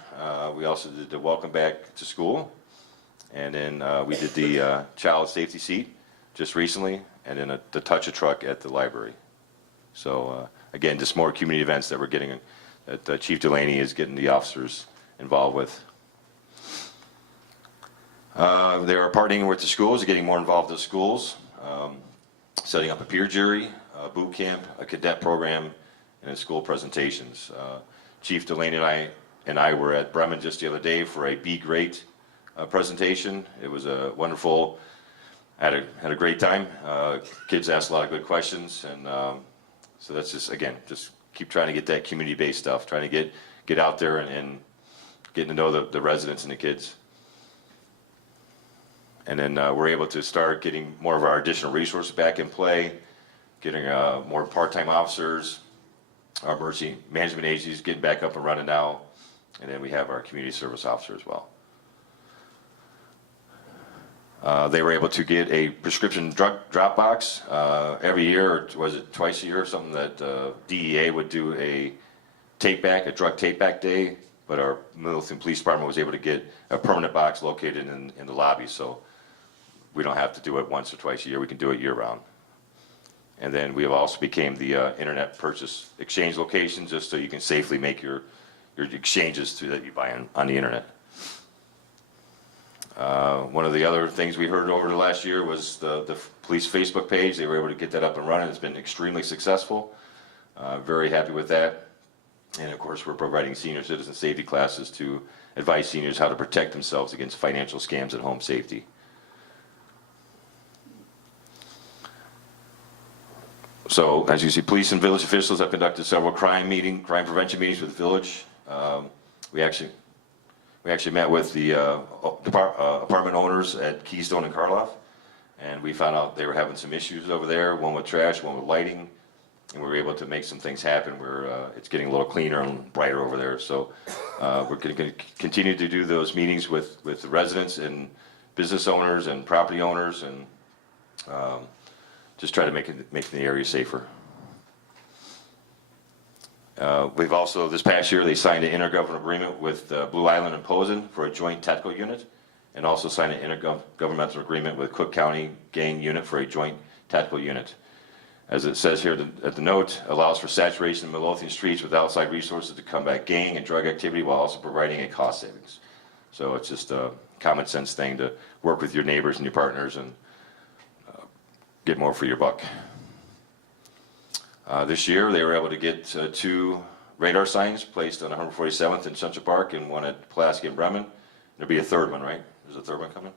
We also did the welcome back to school, and then we did the child safety seat just recently, and then the touch a truck at the library. So again, just more community events that we're getting, that Chief Delaney is getting the officers involved with. They are partnering with the schools, getting more involved with the schools, setting up a peer jury, a boot camp, a cadet program, and school presentations. Chief Delaney and I were at Bremen just the other day for a Be Great presentation. It was a wonderful, had a great time. Kids asked a lot of good questions, and so that's just, again, just keep trying to get that community-based stuff, trying to get out there and getting to know the residents and the kids. And then we're able to start getting more of our additional resources back in play, getting more part-time officers, our emergency management agencies getting back up and running now, and then we have our community service officer as well. They were able to get a prescription drug drop box every year, or was it twice a year, something that DEA would do a drug take-back day, but our Midlothian Police Department was able to get a permanent box located in the lobby, so we don't have to do it once or twice a year. We can do it year-round. And then we have also became the internet purchase exchange location, just so you can safely make your your exchanges through that you buy on the internet. One of the other things we heard over the last year was the police Facebook page. They were able to get that up and running. It's been extremely successful. Very happy with that. And of course, we're providing senior citizen safety classes to advise seniors how to protect themselves against financial scams and home safety. So, as you see, police and village officials have conducted several crime prevention meetings with the village. We actually met with the apartment owners at Keystone and Karloff, and we found out they were having some issues over there, one with trash, one with lighting, and we were able to make some things happen where it's getting a little cleaner and brighter over there. So we're going to continue to do those meetings with the residents and business owners and property owners, and just try to make the area safer. We've also, this past year, they signed an intergovernmental agreement with Blue Island and Posen for a joint tactical unit, and also signed an intergovernmental agreement with Cook County Gang Unit for a joint tactical unit. As it says here at the note, allows for saturation of Midlothian streets with outside resources to combat gang and drug activity while also providing a cost savings. So it's just a common sense thing to work with your neighbors and your partners and get more for your buck. This year, they were able to get 2 radar signs placed on 147th in Central Park and one at Pulaski and Bremen. There'll be a third one, right? There's a third one coming?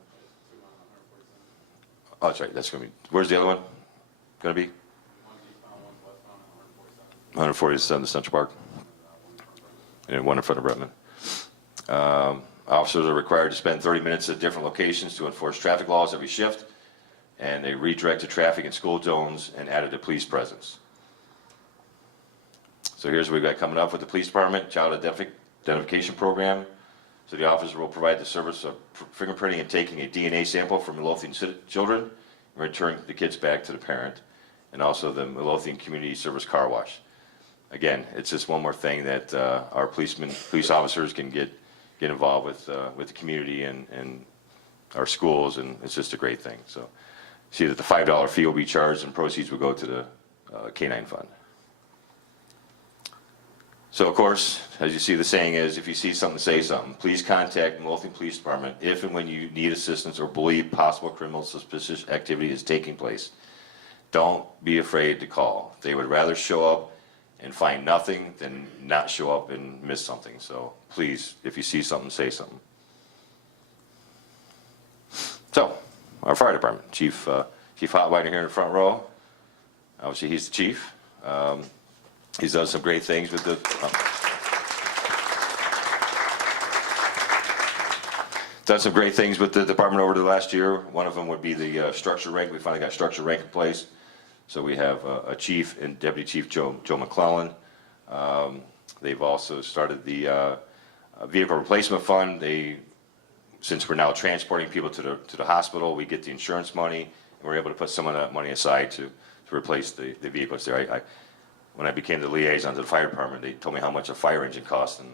Oh, that's right. That's going to be. Where's the other one going to be? 147th Central Park. And then one in front of Bremen. Officers are required to spend 30 minutes at different locations to enforce traffic laws every shift, and they redirected traffic in school zones and added a police presence. So here's what we've got coming up with the police department, child identification program. So the officer will provide the service of fingerprinting and taking a DNA sample from Midlothian children and returning the kids back to the parent, and also the Midlothian Community Service Car Wash. Again, it's just one more thing that our police officers can get involved with the community and our schools, and it's just a great thing. So see that the $5 fee will be charged and proceeds will go to the K-9 fund. So of course, as you see, the saying is, if you see something, say something. Please contact Midlothian Police Department if and when you need assistance or believe possible criminal suspicious activity is taking place. Don't be afraid to call. They would rather show up and find nothing than not show up and miss something. So please, if you see something, say something. So, our fire department, Chief Hotwiner here in the front row. Obviously, he's the chief. He's done some great things with the department over the last year. One of them would be the structure rank. We finally got structure rank in place. So we have a chief and deputy chief, Joe McClellan. They've also started the vehicle replacement fund. Since we're now transporting people to the hospital, we get the insurance money, and we're able to put some of that money aside to replace the vehicles there. When I became the liaison to the fire department, they told me how much a fire engine costs, and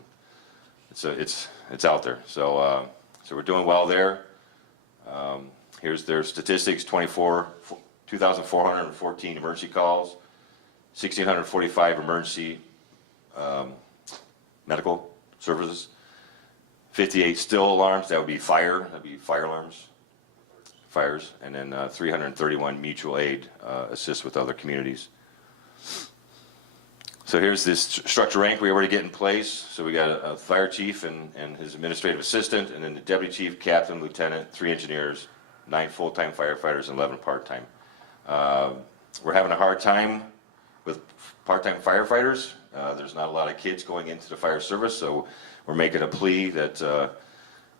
it's out there. So we're doing well there. Here's their statistics: 2,414 emergency calls, 1,645 emergency medical services, 58 still alarms. That would be fire alarms, fires, and then 331 mutual aid assists with other communities. So here's this structure rank we already get in place. So we got a fire chief and his administrative assistant, and then the deputy chief, captain, lieutenant, 3 engineers, 9 full-time firefighters, and 11 part-time. We're having a hard time with part-time firefighters. There's not a lot of kids going into the fire service, so we're making a plea that, if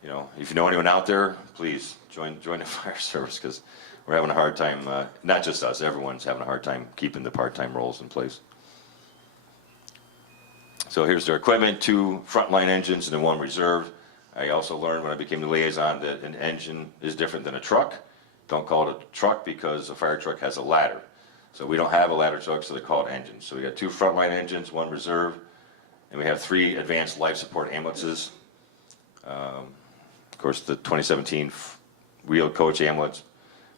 you know anyone out there, please join the fire service, because we're having a hard time, not just us, everyone's having a hard time keeping the part-time roles in place. So here's their equipment: 2 frontline engines and then 1 reserve. I also learned when I became the liaison that an engine is different than a truck. Don't call it a truck because a fire truck has a ladder. So we don't have a ladder truck, so they call it engines. So we got 2 frontline engines, 1 reserve, and we have 3 advanced life support ambulances. Of course, the 2017 wheeled coach ambulance,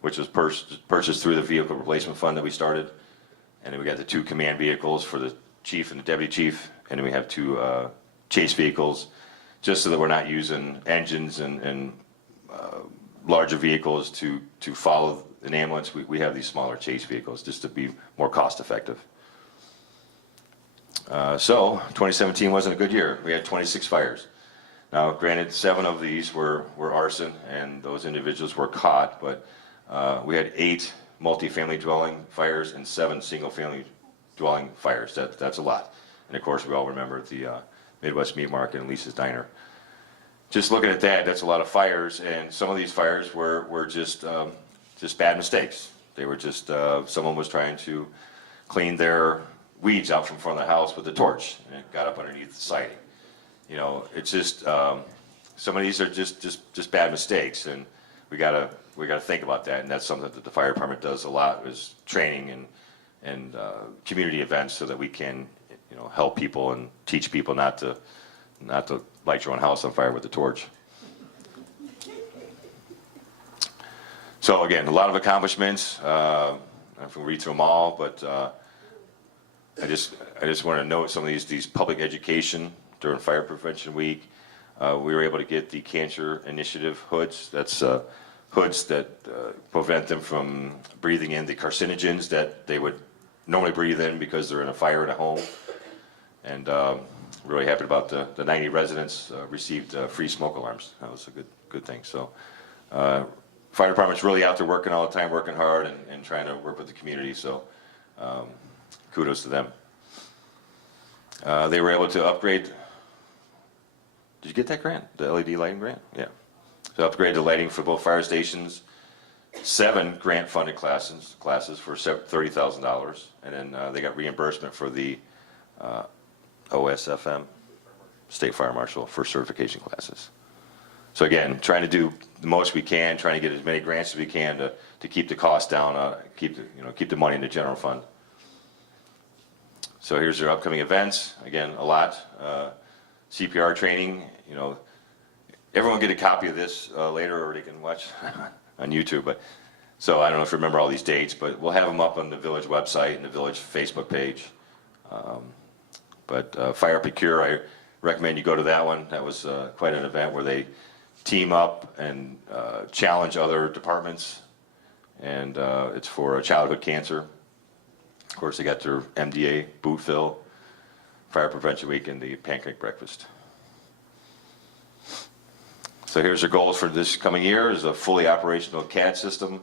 which was purchased through the vehicle replacement fund that we started. And then we got the 2 command vehicles for the chief and the deputy chief, and then we have 2 chase vehicles, just so that we're not using engines and larger vehicles to follow an ambulance. We have these smaller chase vehicles just to be more cost effective. So 2017 wasn't a good year. We had 26 fires. Now, granted, 7 of these were arson, and those individuals were caught, but we had 8 multifamily dwelling fires and 7 single-family dwelling fires. That's a lot. And of course, we all remember the Midwest Meat Market and Lisa's Diner. Just looking at that, that's a lot of fires, and some of these fires were just bad mistakes. They were just someone was trying to clean their weeds out from front of the house with a torch, and it got up underneath the siding. You know, it's just some of these are just bad mistakes, and we gotta think about that. And that's something that the fire department does a lot, is training and community events, so that we can, you know, help people and teach people not to light your own house on fire with a torch. So again, a lot of accomplishments. I don't read through them all, but I just want to note some of these public education during Fire Prevention Week. We were able to get the Cancer Initiative hoods. That's hoods that prevent them from breathing in the carcinogens that they would normally breathe in because they're in a fire in a home. And really happy about the 90 residents received free smoke alarms. That was a good thing. So fire department's really out there working all the time, working hard, and trying to work with the community. So kudos to them. They were able to upgrade. Did you get that grant? The LED lighting grant? Yeah. So upgrade the lighting for both fire stations. 7 grant-funded classes for $30,000, and then they got reimbursement for the OSFM, State Fire Marshal, for certification classes. So again, trying to do the most we can, trying to get as many grants as we can to keep the cost down, keep the money in the general fund. So here's their upcoming events. Again, a lot. CPR training. You know, everyone get a copy of this later, or they can watch on YouTube. But so I don't know if you remember all these dates, but we'll have them up on the village website and the village Facebook page. But Fire Procure, I recommend you go to that one. That was quite an event where they team up and challenge other departments, and it's for childhood cancer. Of course, they got their MDA boot fill, Fire Prevention Week, and the pancake breakfast. So here's their goals for this coming year: is a fully operational CAD system,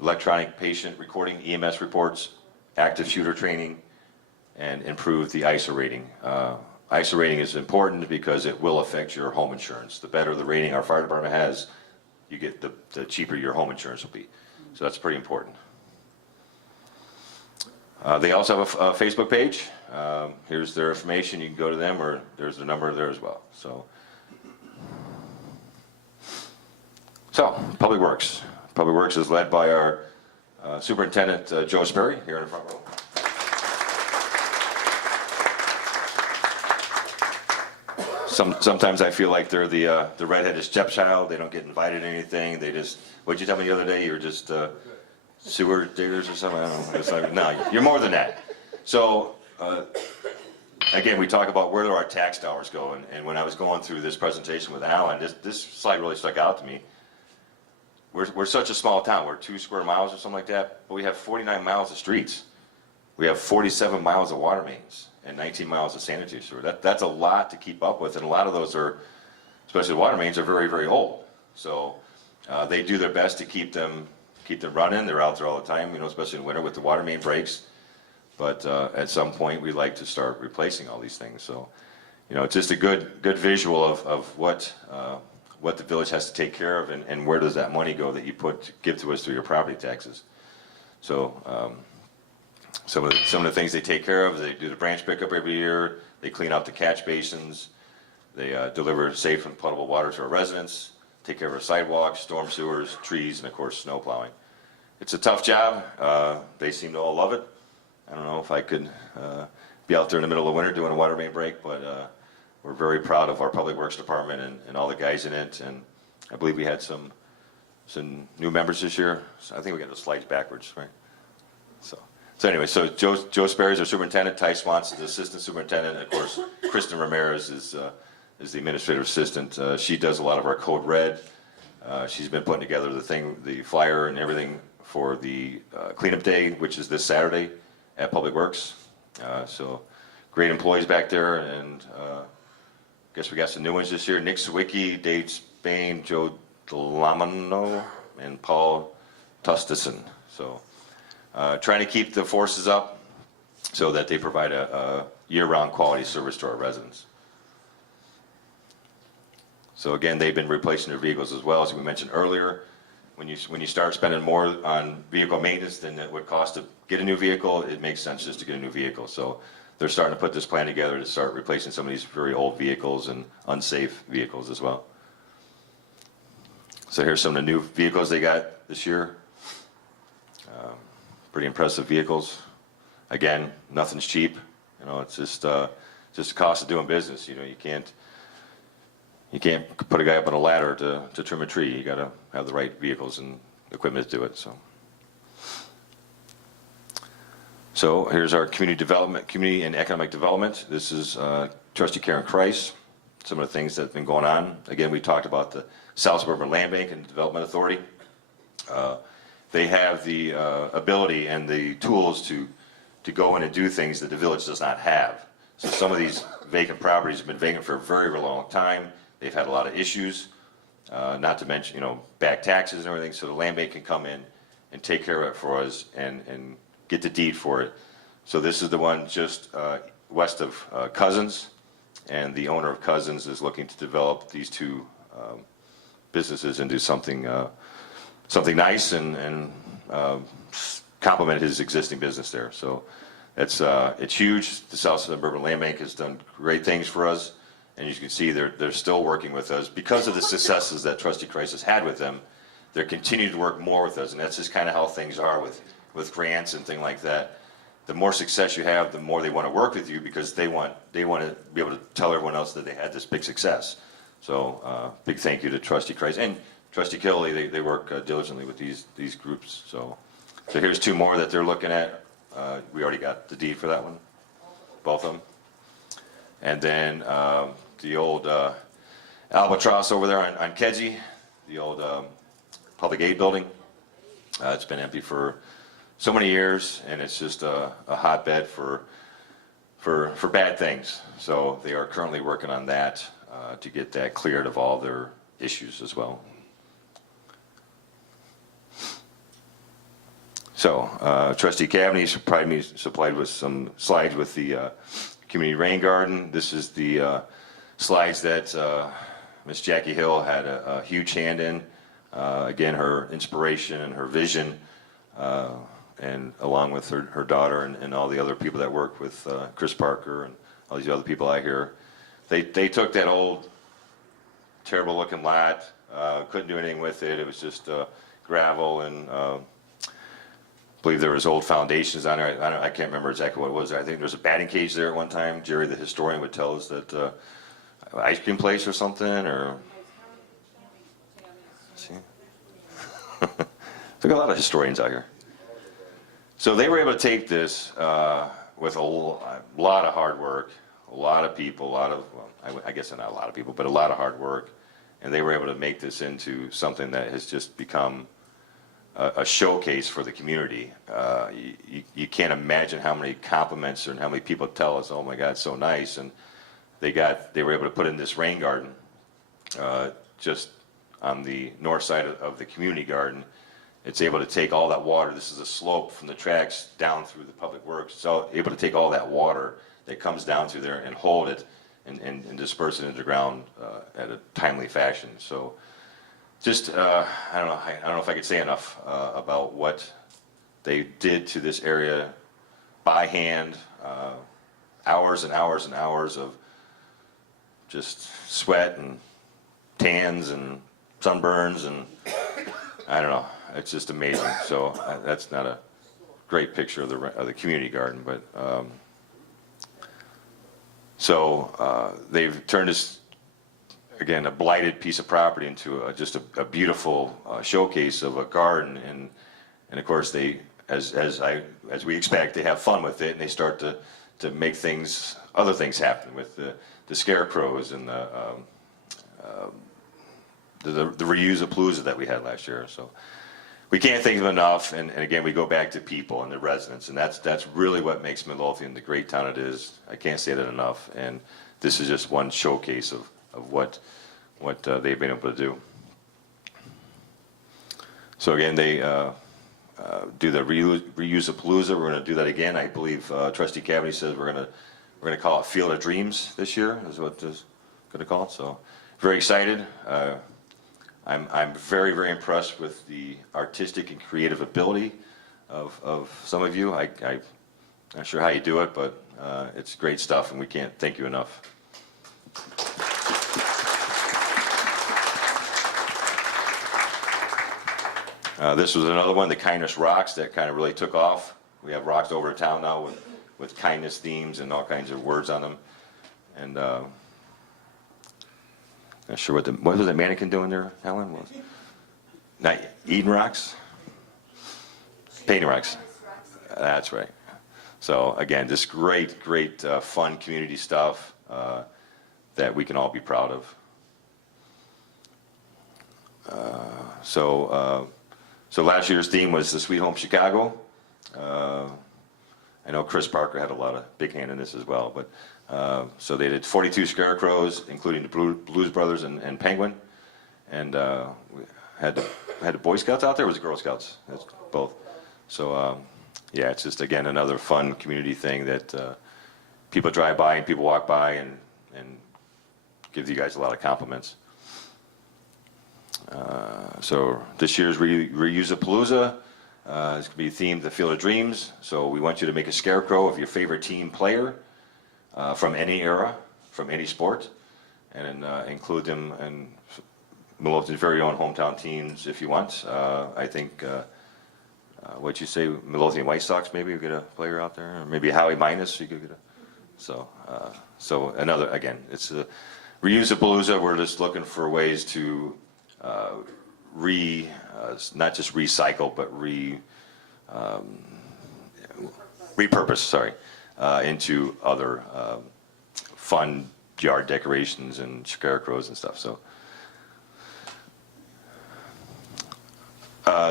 electronic patient recording, EMS reports, active shooter training, and improve the ISO rating. ISO rating is important because it will affect your home insurance. The better the rating our fire department has, you get the cheaper your home insurance will be. So that's pretty important. They also have a Facebook page. Here's their information. You can go to them, or there's their number there as well. So Public Works. Public Works is led by our Superintendent Joe Sperry here in the front row. Sometimes I feel like they're the redheaded stepchild. They don't get invited to anything. They just, what'd you tell me the other day? You were just sewer diggers or something? I don't know. It's like, no, you're more than that. So again, we talk about where do our tax dollars go, and when I was going through this presentation with Alan, this slide really stuck out to me. We're such a small town. We're 2 square miles or something like that, but we have 49 miles of streets. We have 47 miles of water mains and 19 miles of sanitary sewer. That's a lot to keep up with, and a lot of those are, especially the water mains, are very, very old. So they do their best to keep them running. They're out there all the time, you know, especially in winter with the water main breaks. But at some point, we'd like to start replacing all these things. So, you know, it's just a good visual of what the village has to take care of, and where does that money go that you give to us through your property taxes. So some of the things they take care of, they do the branch pickup every year. They clean out the catch basins. They deliver safe and potable water to our residents. Take care of our sidewalks, storm sewers, trees, and of course snow plowing. It's a tough job. They seem to all love it. I don't know if I could be out there in the middle of winter doing a water main break, but we're very proud of our Public Works Department and all the guys in it. And I believe we had some new members this year. So I think we got the slides backwards, right? So anyway, so Joe Sperry is our superintendent. Ty Swanson is the assistant superintendent. And of course, Kristen Ramirez is the administrative assistant. She does a lot of our code red. She's been putting together the flyer and everything for the cleanup day, which is this Saturday at Public Works. So great employees back there, and guess we got some new ones this year. Nick Sawicki, Dave Spain, Joe Delamano, and Paul Tustison. So trying to keep the forces up so that they provide a year-round quality service to our residents. So again, they've been replacing their vehicles as well, as we mentioned earlier. When you start spending more on vehicle maintenance than it would cost to get a new vehicle, it makes sense just to get a new vehicle. So they're starting to put this plan together to start replacing some of these very old vehicles and unsafe vehicles as well. So here's some of the new vehicles they got this year. Pretty impressive vehicles. Again, nothing's cheap. You know, it's just the cost of doing business. You know, you can't put a guy up on a ladder to trim a tree. You got to have the right vehicles and equipment to do it. So here's our community and economic development. This is Trustee Karen Kreis. Some of the things that have been going on. Again, we talked about the South Suburban Land Bank and Development Authority. They have the ability and the tools to go in and do things that the village does not have. So some of these vacant properties have been vacant for a very, very long time. They've had a lot of issues, not to mention, you know, back taxes and everything. So the land bank can come in and take care of it for us and get the deed for it. So this is the one just west of Cousins, and the owner of Cousins is looking to develop these two businesses into something nice and complement his existing business there. So it's huge. The South Suburban Land Bank has done great things for us, and as you can see, they're still working with us because of the successes that Trustee Kreis has had with them. They're continuing to work more with us, and that's just kind of how things are with grants and things like that. The more success you have, the more they want to work with you, because they want to be able to tell everyone else that they had this big success. So big thank you to Trustee Kreis and Trustee Killey. They work diligently with these groups. So here's two more that they're looking at. We already got the deed for that one, both of them. And then the old Albatross over there on Kedzie, the old public aid building. It's been empty for so many years, and it's just a hotbed for bad things. So they are currently working on that to get that cleared of all their issues as well. So Trustee Cavaney supplied with some slides with the community rain garden. This is the slides that Miss Jackie Hill had a huge hand in. Again, her inspiration and her vision, and along with her daughter and all the other people that work with Chris Parker and all these other people out here. They took that old, terrible looking lot, couldn't do anything with it. It was just gravel, and I believe there was old foundations on there. I can't remember exactly what it was. I think there was a batting cage there at one time. Jerry, the historian, would tell us that ice cream place or something, or see. There's a lot of historians out here. So they were able to take this with a lot of hard work, a lot of people, I guess not a lot of people, but a lot of hard work, and they were able to make this into something that has just become a showcase for the community. You can't imagine how many compliments and how many people tell us, "Oh my God, it's so nice," and they were able to put in this rain garden just on the north side of the community garden. It's able to take all that water. This is a slope from the tracks down through the public works. So able to take all that water that comes down through there and hold it and disperse it into the ground at a timely fashion. So just, I don't know if I could say enough about what they did to this area by hand, hours and hours and hours of just sweat and tans and sunburns, and I don't know. It's just amazing. So that's not a great picture of the community garden, but they've turned this, again, a blighted piece of property into just a beautiful showcase of a garden, and of course they, as we expect, they have fun with it, and they start to to make things, other things happen with the scarecrows and the reuse-a-palooza that we had last year. So we can't think of enough, and again, we go back to people and the residents, and that's really what makes Midlothian the great town it is. I can't say that enough, and this is just one showcase of what they've been able to do. So again, they do the reuse-a-palooza. We're going to do that again. I believe Trustee Cavity says we're going to call it Field of Dreams this year, is what is going to call it. So very excited. I'm very, very impressed with the artistic and creative ability of some of you. I'm not sure how you do it, but it's great stuff, and we can't thank you enough. This was another one, the Kindness Rocks, that kind of really took off. We have rocks over town now with kindness themes and all kinds of words on them. And not sure what was the mannequin doing there, Helen? Not eating rocks? Painting rocks. That's right. So again, just great, fun community stuff that we can all be proud of. So last year's theme was the Sweet Home Chicago. I know Chris Parker had a lot of big hand in this as well, but so they did 42 scarecrows, including the Blues Brothers and Penguin, and we had the Boy Scouts out there. Or was it Girl Scouts? That's both. So yeah, it's just again another fun community thing that people drive by and people walk by and give you guys a lot of compliments. So this year's Reuse-a-Palooza is going to be themed the Field of Dreams. So we want you to make a scarecrow of your favorite team player from any era, from any sport, and include them in Midlothian's very own hometown teams if you want. I think, what'd you say, Midlothian White Sox maybe you get a player out there, or maybe Howie Minus you could get a. So another, again, it's a Reuse-a-Palooza. We're just looking for ways to not just recycle, but repurpose, sorry, into other fun yard decorations and scarecrows and stuff.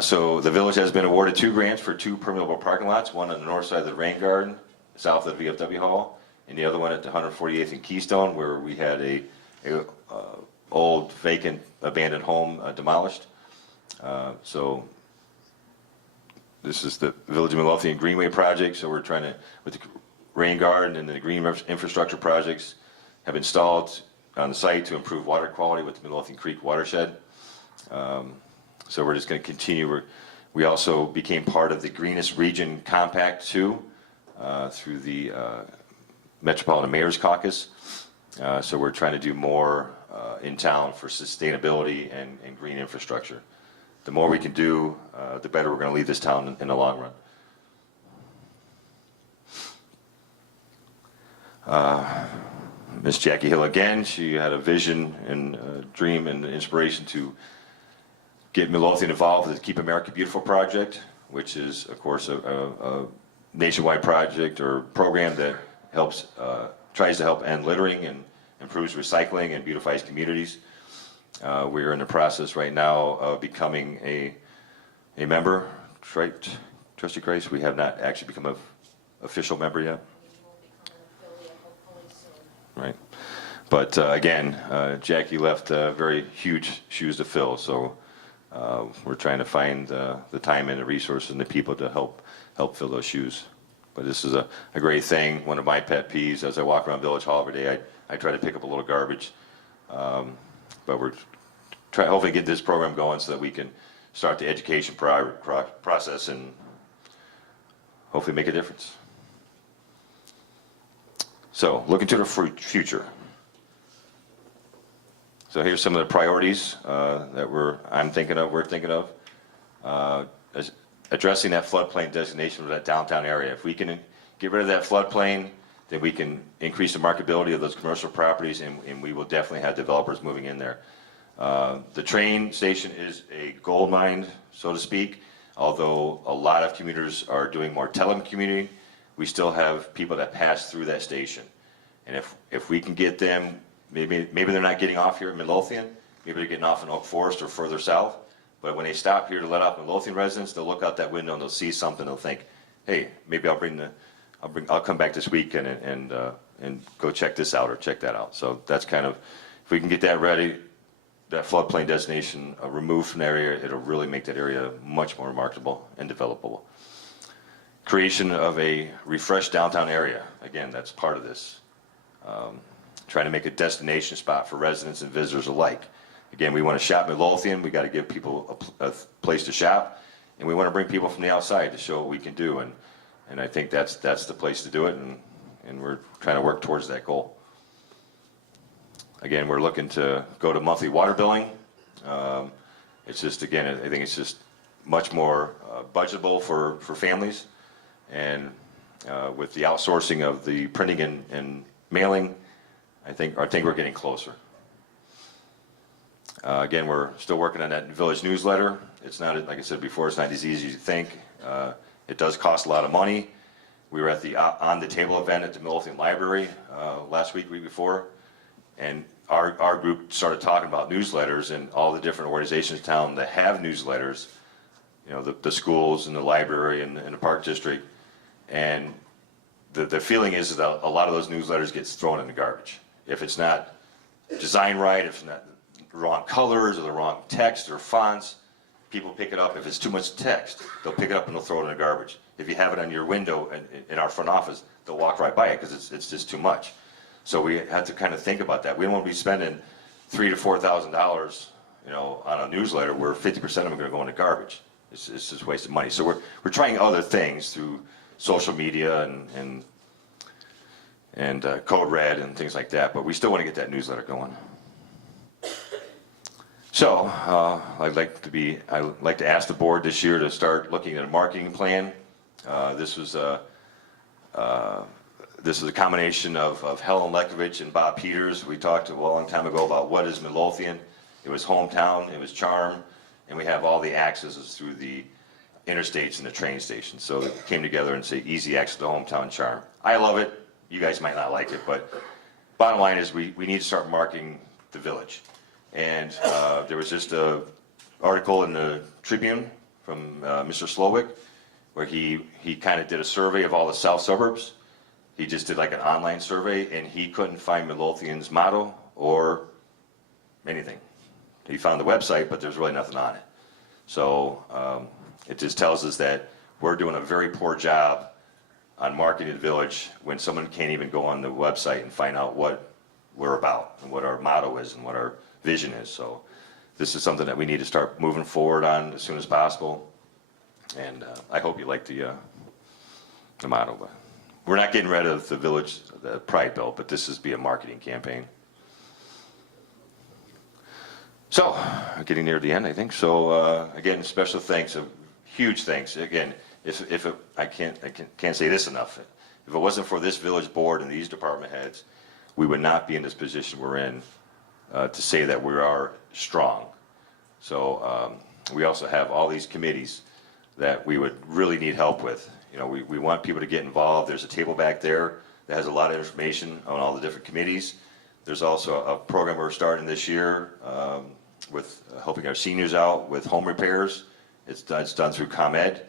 So the village has been awarded 2 grants for 2 permeable parking lots, one on the north side of the Rain Garden, south of the VFW Hall, and the other one at the 148th and Keystone, where we had a old vacant abandoned home demolished. So this is the Village of Midlothian Greenway project. So we're trying to, with the Rain Garden and the green infrastructure projects, have installed on the site to improve water quality with the Midlothian Creek watershed. So we're just going to continue. We also became part of the Greenest Region Compact too, through the Metropolitan Mayor's Caucus. So we're trying to do more in town for sustainability and green infrastructure. The more we can do, the better we're going to leave this town in the long run. Miss Jackie Hill again, she had a vision and a dream and inspiration to get Midlothian involved with the Keep America Beautiful project, which is, of course, a nationwide project or program that helps, tries to help end littering and improves recycling and beautifies communities. We're in the process right now of becoming a member, right, Trustee Grace? We have not actually become an official member yet. Right. But again, Jackie left very huge shoes to fill, so we're trying to find the time and the resources and the people to help fill those shoes. But this is a great thing. One of my pet peeves, as I walk around Village Hall every day, I try to pick up a little garbage. But we're trying to hopefully get this program going so that we can start the education process and hopefully make a difference. So, looking to the future. So here's some of the priorities that we're thinking of. Addressing that floodplain designation of that downtown area. If we can get rid of that floodplain, then we can increase the marketability of those commercial properties, and we will definitely have developers moving in there. The train station is a gold mine, so to speak, although a lot of commuters are doing more telecommuting. we still have people that pass through that station. And if we can get them, maybe they're not getting off here at Midlothian, maybe they're getting off in Oak Forest or further south, but when they stop here to let off Midlothian residents, they'll look out that window and they'll see something, they'll think, hey, maybe I'll come back this weekend and go check this out or check that out. So that's kind of, if we can get that ready, that floodplain designation removed from the area, it'll really make that area much more marketable and developable. Creation of a refreshed downtown area, again, that's part of this. Trying to make a destination spot for residents and visitors alike. Again, we want to shop Midlothian, we got to give people a place to shop, and we want to bring people from the outside to show what we can do, and I think that's the place to do it, and we're trying to work towards that goal. Again, we're looking to go to monthly water billing. It's just, again, I think it's just much more budgetable for families, and with the outsourcing of the printing and mailing, I think we're getting closer. Again, we're still working on that village newsletter. It's not, like I said before, it's not as easy as you think. It does cost a lot of money. We were at the On the Table event at the Midlothian Library last week before, and our group started talking about newsletters and all the different organizations in town that have newsletters, you know, the schools and the library and the park district, and the feeling is that a lot of those newsletters gets thrown in the garbage. If it's not designed right, if it's not the wrong colors or the wrong text or fonts, people pick it up. If it's too much text, they'll pick it up and they'll throw it in the garbage. If you have it on your window in our front office, they'll walk right by it because it's just too much. So we had to kind of think about that. We don't want to be spending $3,000 to $4,000, you know, on a newsletter where 50% of them are going to go in the garbage. It's just wasted money. So we're trying other things through social media and Code Red and things like that, but we still want to get that newsletter going. So I'd like to ask the board this year to start looking at a marketing plan. This was a combination of Helen Lekovich and Bob Peters. We talked a long time ago about what is Midlothian. It was hometown, it was charm, and we have all the accesses through the interstates and the train stations. So it came together and say easy access to hometown charm. I love it. You guys might not like it, but bottom line is we need to start marketing the village. And there was just an article in the Tribune from Mr. Slowick where he kind of did a survey of all the south suburbs. He just did like an online survey, and he couldn't find Midlothian's motto or anything. He found the website, but there's really nothing on it. So it just tells us that we're doing a very poor job on marketing the village when someone can't even go on the website and find out what we're about and what our motto is and what our vision is. So this is something that we need to start moving forward on as soon as possible. And I hope you like the motto. But we're not getting rid of the village, the pride belt, but this is be a marketing campaign. So getting near the end, I think. So again, special thanks, a huge thanks. Again, I can't say this enough. If it wasn't for this village board and these department heads, we would not be in this position we're in to say that we are strong. So we also have all these committees that we would really need help with. You know, we want people to get involved. There's a table back there that has a lot of information on all the different committees. There's also a program we're starting this year with helping our seniors out with home repairs. It's done through ComEd.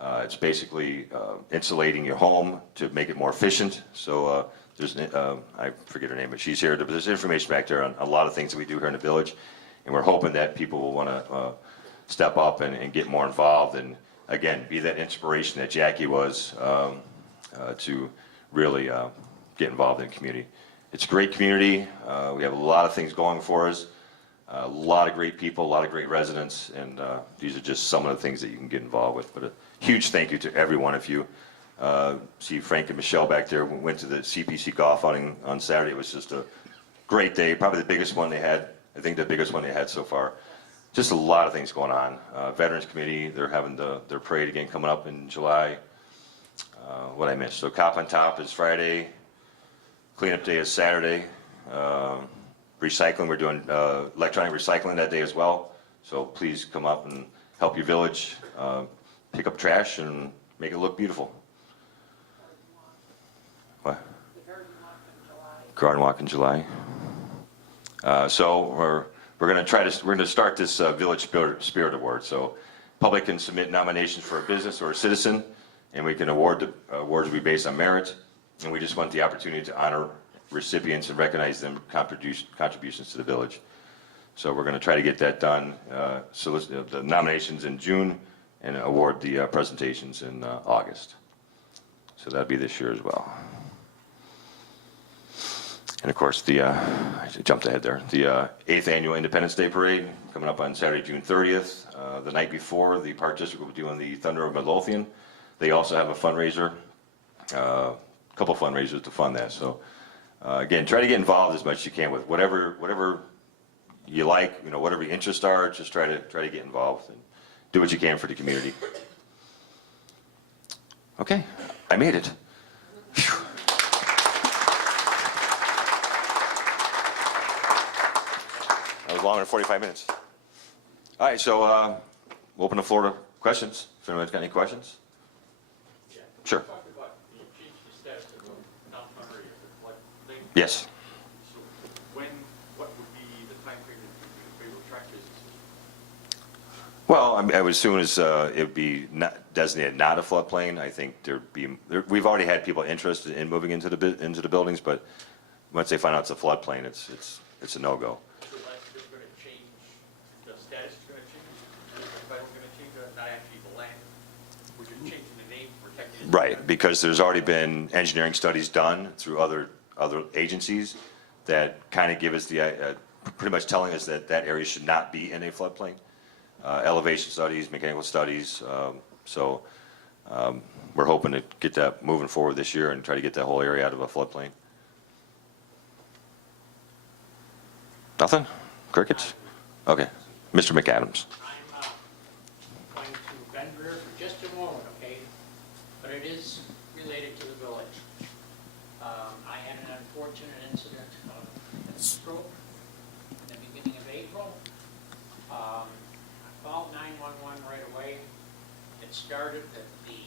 It's basically insulating your home to make it more efficient. So there's, I forget her name, but she's here. But there's information back there on a lot of things that we do here in the village. And we're hoping that people will want to step up and get more involved and, again, be that inspiration that Jackie was to really get involved in the community. It's a great community. We have a lot of things going for us. A lot of great people, a lot of great residents, and these are just some of the things that you can get involved with. But a huge thank you to every one of you. See Frank and Michelle back there. We went to the CPC golf outing on Saturday. It was just a great day, probably the biggest one they had. I think the biggest one they had so far. Just a lot of things going on. Veterans Committee, they're having their parade again coming up in July. What I missed. So Cop on Top is Friday. Cleanup Day is Saturday. Recycling, we're doing electronic recycling that day as well. So please come up and help your village pick up trash and make it look beautiful. What? The garden walk in July. Garden walk in July. So we're going to start this Village Spirit Award. So public can submit nominations for a business or a citizen, and we can award the awards will be based on merit. And we just want the opportunity to honor recipients and recognize them contributions to the village. So we're going to try to get that done. Solicit the nominations in June and award the presentations in August. So that'll be this year as well. And of course, I jumped ahead there. The 8th Annual Independence Day Parade coming up on Saturday, June 30th. The night before, the Park District will be doing the Thunder of Midlothian. They also have a fundraiser, a couple fundraisers to fund that. So again, try to get involved as much as you can with whatever you like, whatever your interests are. Just try to get involved and do what you can for the community. Okay, I made it. Phew. That was longer than 45 minutes. All right, so we'll open the floor to questions. If anyone's got any questions? Yeah. Sure. Talk about the change the status of the non-fundraiser, floodplain. Yes. So what would be the timeframe in favor of track businesses? Well, I mean, as soon as it would be designated not a floodplain, I think we've already had people interested in moving into the buildings, but once they find out it's a floodplain, it's a no-go. So that's just going to change, the status is going to change, the title's going to change, not actually the land. We're just changing the name, protecting it. Right, because there's already been engineering studies done through other agencies that kind of give us pretty much telling us that area should not be in a floodplain. Elevation studies, mechanical studies, so we're hoping to get that moving forward this year and try to get that whole area out of a floodplain. Nothing? Crickets? Okay. Mr. McAdams. I'm going to bend rear for just a moment, okay? But it is related to the village. I had an unfortunate incident of stroke in the beginning of April. I called 911 right away. It started that the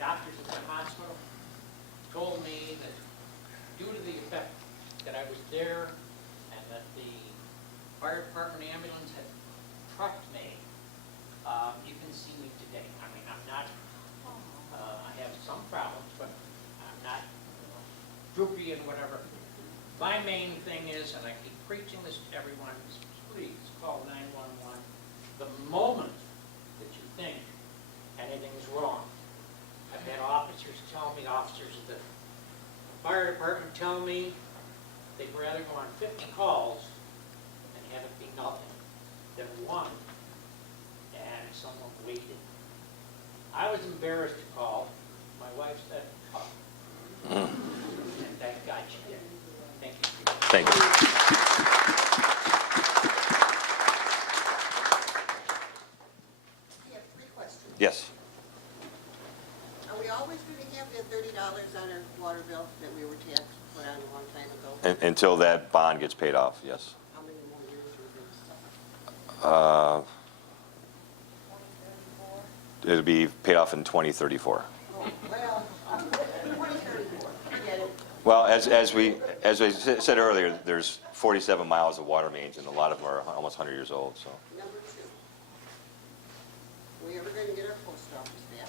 doctors at the hospital told me that due to the effect that I was there and that the fire department ambulance had trucked me, you can see me today. I mean, I'm not, I have some problems, but I'm not droopy and whatever. My main thing is, and I keep preaching this to everyone, is please call 911 the moment that you think anything's wrong. I've had officers of the fire department tell me they'd rather go on 50 calls and have it be nothing than one, and someone waited. I was embarrassed to call. My wife said, "Oh." And thank God she did. Thank you. Thank you. We have 3 questions. Yes. Are we always going to have that $30 on our water bill that we were taxed, put on a long time ago? Until that bond gets paid off, yes. How many more years are we going to suffer? 2034. It'll be paid off in 2034. Oh, well, 2034, I get it. Well, as I said earlier, there's 47 miles of water mains, and a lot of them are almost 100 years old, so. Number 2, we ever going to get our post office back?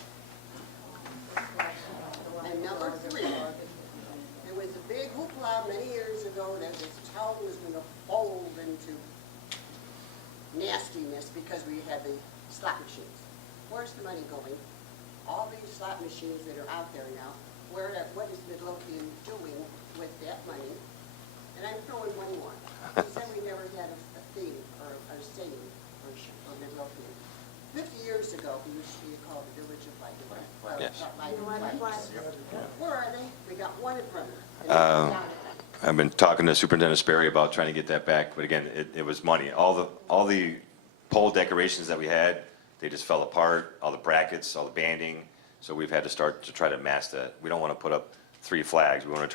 And number 3, there was a big hoopla many years ago that this town was going to fold into nastiness because we had the slot machines. Where's the money going? All these slot machines that are out there now, what is Midlothian doing with that money? And I'm throwing one more. You said we never had a theme or a saying for Midlothian. 50 years ago, we used to be called the Village of Light. Yes. Where are they? We got one in front of them. I've been talking to Superintendent Sperry about trying to get that back, but again, it was money. All the pole decorations that we had, they just fell apart, all the brackets, all the banding, so we've had to start to try to mass that. We don't want to put up 3 flags. We want to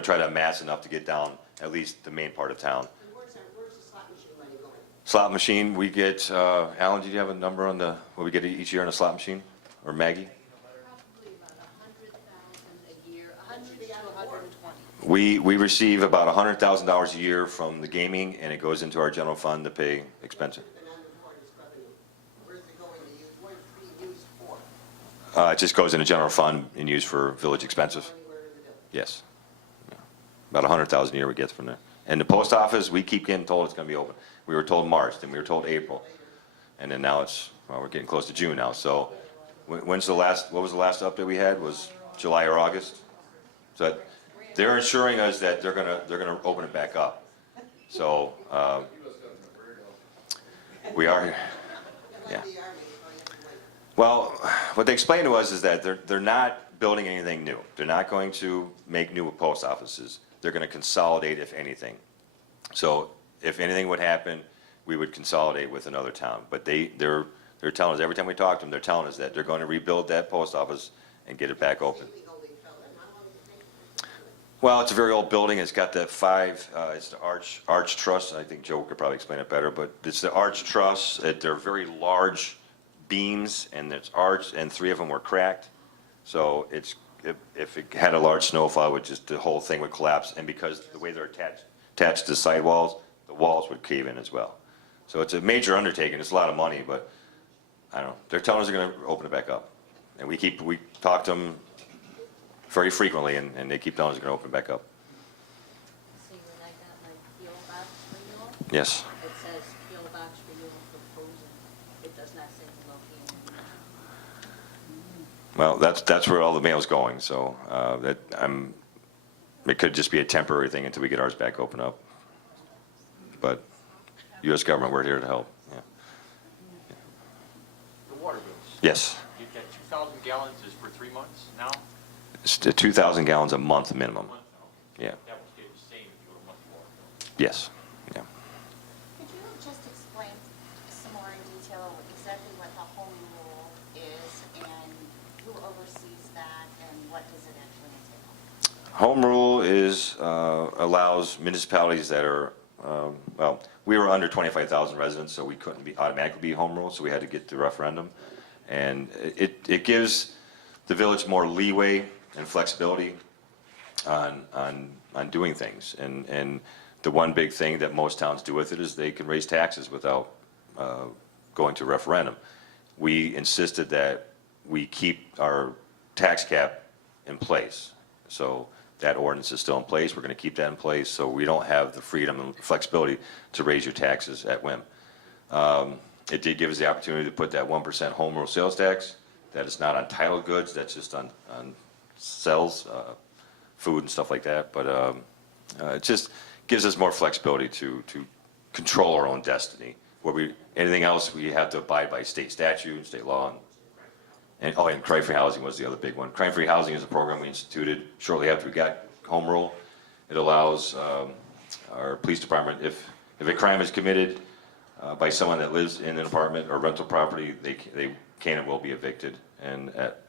try to amass enough to get down at least the main part of town. And where's the slot machine money going? Slot machine, we get, Alan, do you have a number on what we get each year on a slot machine? Or Maggie? Probably about $100,000 a year We receive about $100,000 a year from the gaming, and it goes into our general fund to pay expenses. And on the board's revenue, where's it going to use, where's it being used for? It just goes in the general fund and used for village expenses. Anywhere in the village? Yes. Yeah. About 100,000 a year we get from there. And the post office, we keep getting told it's gonna be open. We were told March, then we were told April. And then now well, we're getting close to June now, so what was the last update we had? Was July or August? So they're assuring us that they're gonna open it back up. So, we are, yeah. Like the army, so you have to wait. Well, what they explained to us is that they're not building anything new. They're not going to make new post offices. They're gonna consolidate, if anything. So if anything would happen, we would consolidate with another town. But they're telling us, every time we talk to them, they're telling us that they're going to rebuild that post office and get it back open. Legally, fella, how long does it take to do it? Well, it's a very old building. It's got the it's the arch truss. I think Joe could probably explain it better, but it's the arch truss. They're very large beams, and it's arched, and 3 of them were cracked. So if it had a large snowfall, the whole thing would collapse. And because the way they're attached to sidewalls, the walls would cave in as well. So it's a major undertaking. It's a lot of money, but I don't know. They're telling us they're going to open it back up, and we talk to them very frequently, and they keep telling us they're going to open it back up. So you would like that, like PO box renewal? Yes. It says PO box renewal for Frozen. It does not say Midlothian. Well, that's where all the mail's going. So it could just be a temporary thing until we get ours back open up. But U.S. government, we're here to help. Yeah. The water bills. Yes. You get 2,000 gallons is for 3 months now? It's 2,000 gallons a month minimum. A month now. Yeah. That will stay the same if you go a month more. Yes. Yeah. Could you just explain some more in detail exactly what the home rule is and who oversees that and what does it actually entail? Home rule allows municipalities that are, well, we were under 25,000 residents, so we couldn't automatically be home rule, so we had to get the referendum. And it gives the village more leeway and flexibility on doing things. And the one big thing that most towns do with it is they can raise taxes without going to referendum. We insisted that we keep our tax cap in place. So that ordinance is still in place. We're going to keep that in place, so we don't have the freedom and flexibility to raise your taxes at whim. It did give us the opportunity to put that 1% home rule sales tax. That is not on title goods. That's just on sales, food and stuff like that. But it just gives us more flexibility to control our own destiny. Anything else, we have to abide by state statute and state law. And crime-free housing was the other big one. Crime-free housing is a program we instituted shortly after we got home rule. It allows our police department, if a crime is committed by someone that lives in an apartment or rental property, they can and will be evicted. And at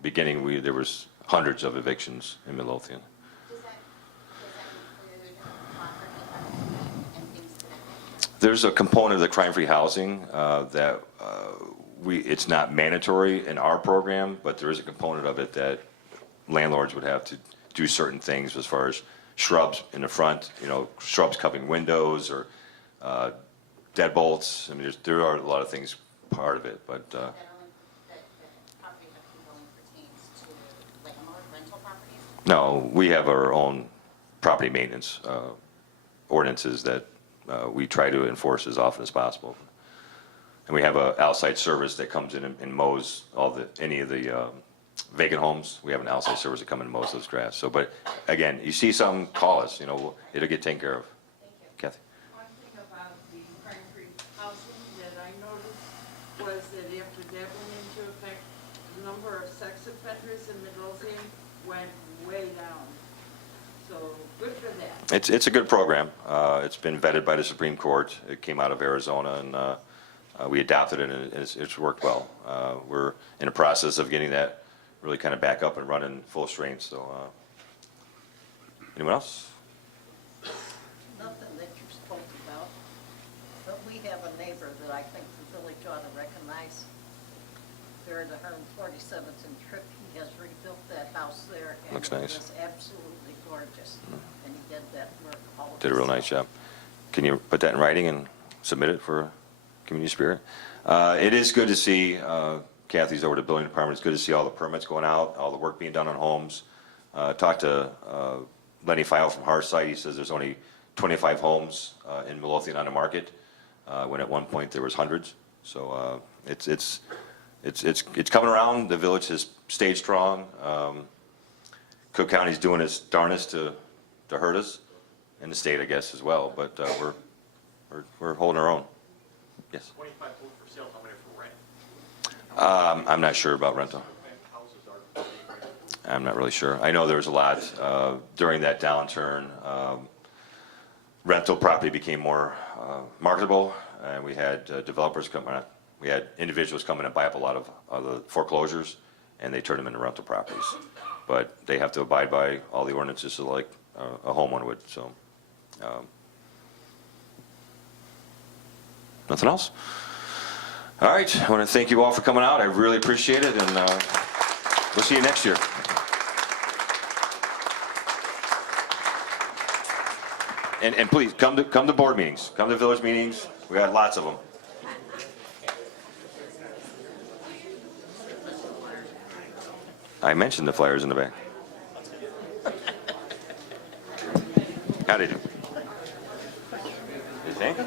beginning, there was hundreds of evictions in Midlothian. Does that include property and things to that nature? There's a component of the crime-free housing that it's not mandatory in our program, but there is a component of it that landlords would have to do certain things as far as shrubs in the front, shrubs covering windows or deadbolts. I mean, there are a lot of things part of it, but That property only pertains to landlord rental properties? no, we have our own property maintenance ordinances that we try to enforce as often as possible. And we have an outside service that comes in and mows any of the vacant homes. We have an outside service that comes in and mows those grass. So, but again, you see something, call us. It'll get taken care of. Thank you. Kathy. One thing about the crime-free housing that I noticed was that after that went into effect, the number of sex offenders in Midlothian went way down. So, good for that. It's a good program. It's been vetted by the Supreme Court. It came out of Arizona, and we adopted it, and it's worked well. We're in the process of getting that really kind of back up and running full strength. So, anyone else? Nothing that you spoke about, but we have a neighbor that I think the village ought to recognize. there, the 147th and Trip, he has rebuilt that house there. And Looks nice. It is absolutely gorgeous. And he did that work all of Did a real nice job. Can you put that in writing and submit it for community spirit? It is good to see, Kathy's over the building department, it's good to see all the permits going out, all the work being done on homes. Talked to Lenny File from Heureux. He says there's only 25 homes in Midlothian on the market, when at one point there was hundreds. So it's coming around. The village has stayed strong. Cook County's doing its darnest to hurt us, and the state, I guess, as well. But we're holding our own. Yes. 25 homes for sale, how many for rent? I'm not sure about rental. Houses are being rented. I'm not really sure. I know there was a lot during that downturn. Rental property became more marketable, and we had developers come in. We had individuals come in and buy up a lot of the foreclosures, and they turned them into rental properties. But they have to abide by all the ordinances like a homeowner would. So, nothing else? All right. I want to thank you all for coming out. I really appreciate it, and we'll see you next year. And please come to board meetings, come to village meetings. We got lots of them. I mentioned the flyers in the back. How did you? You think?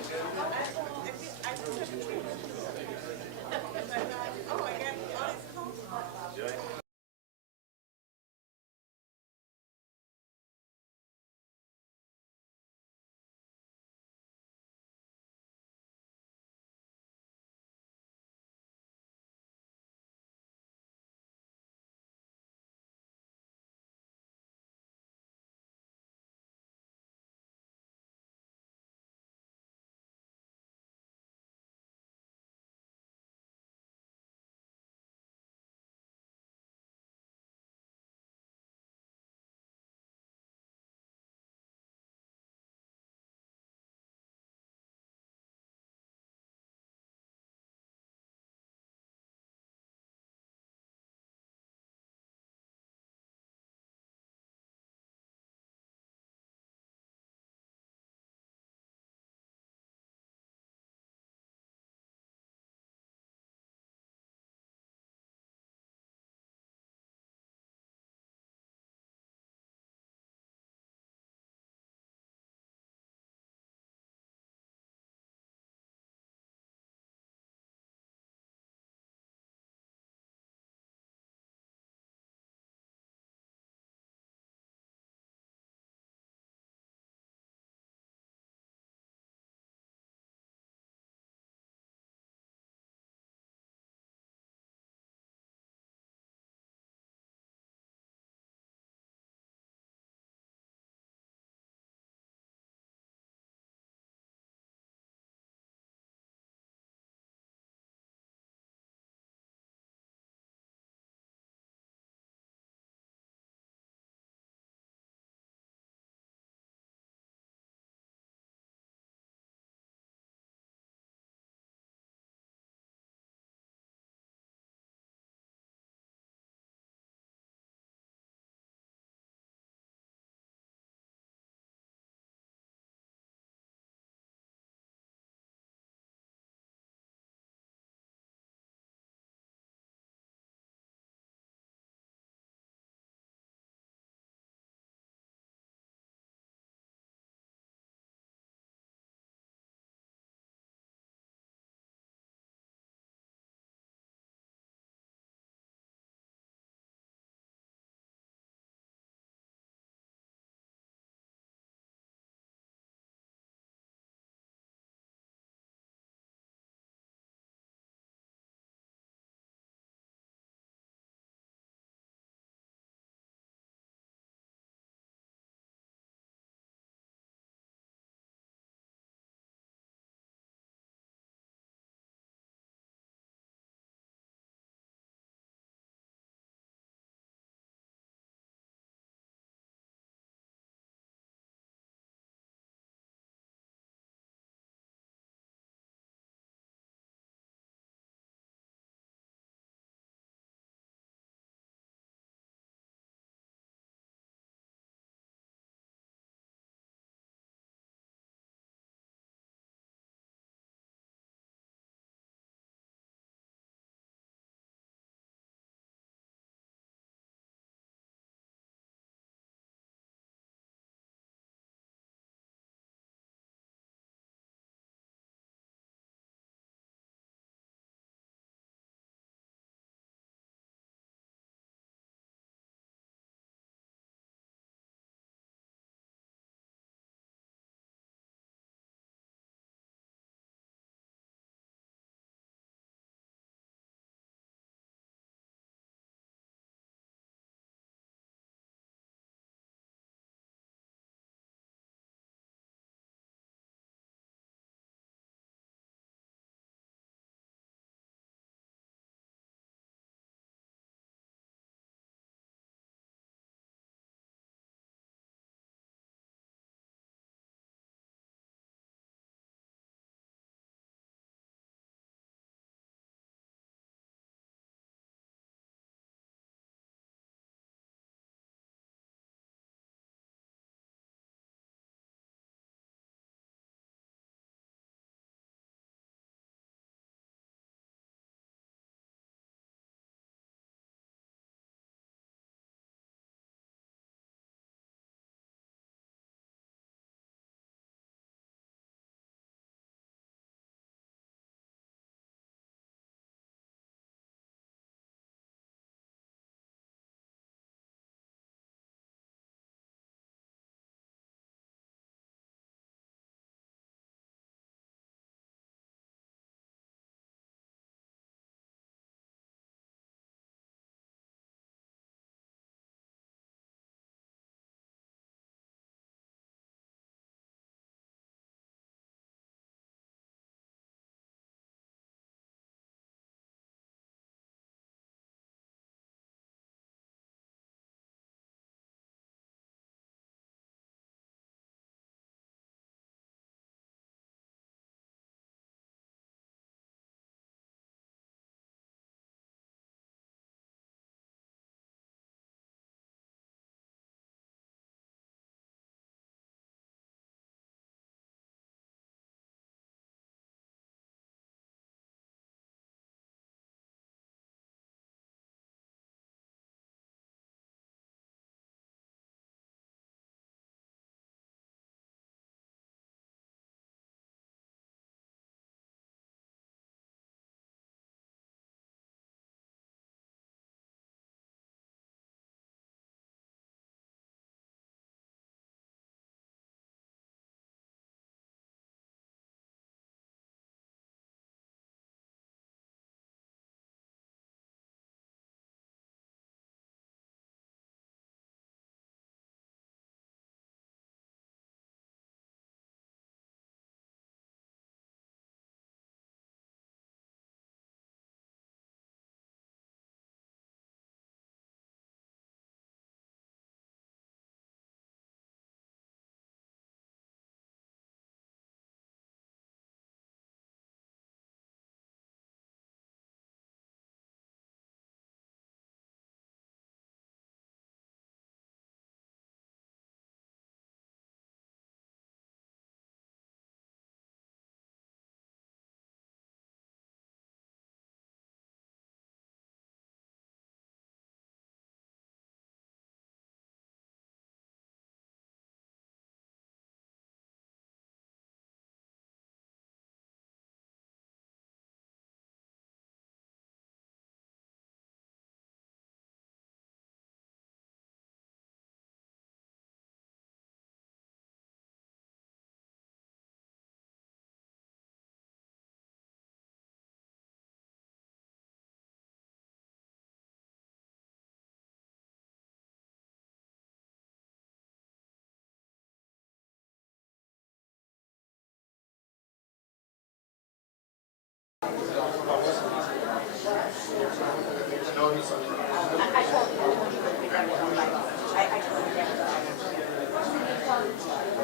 I told you.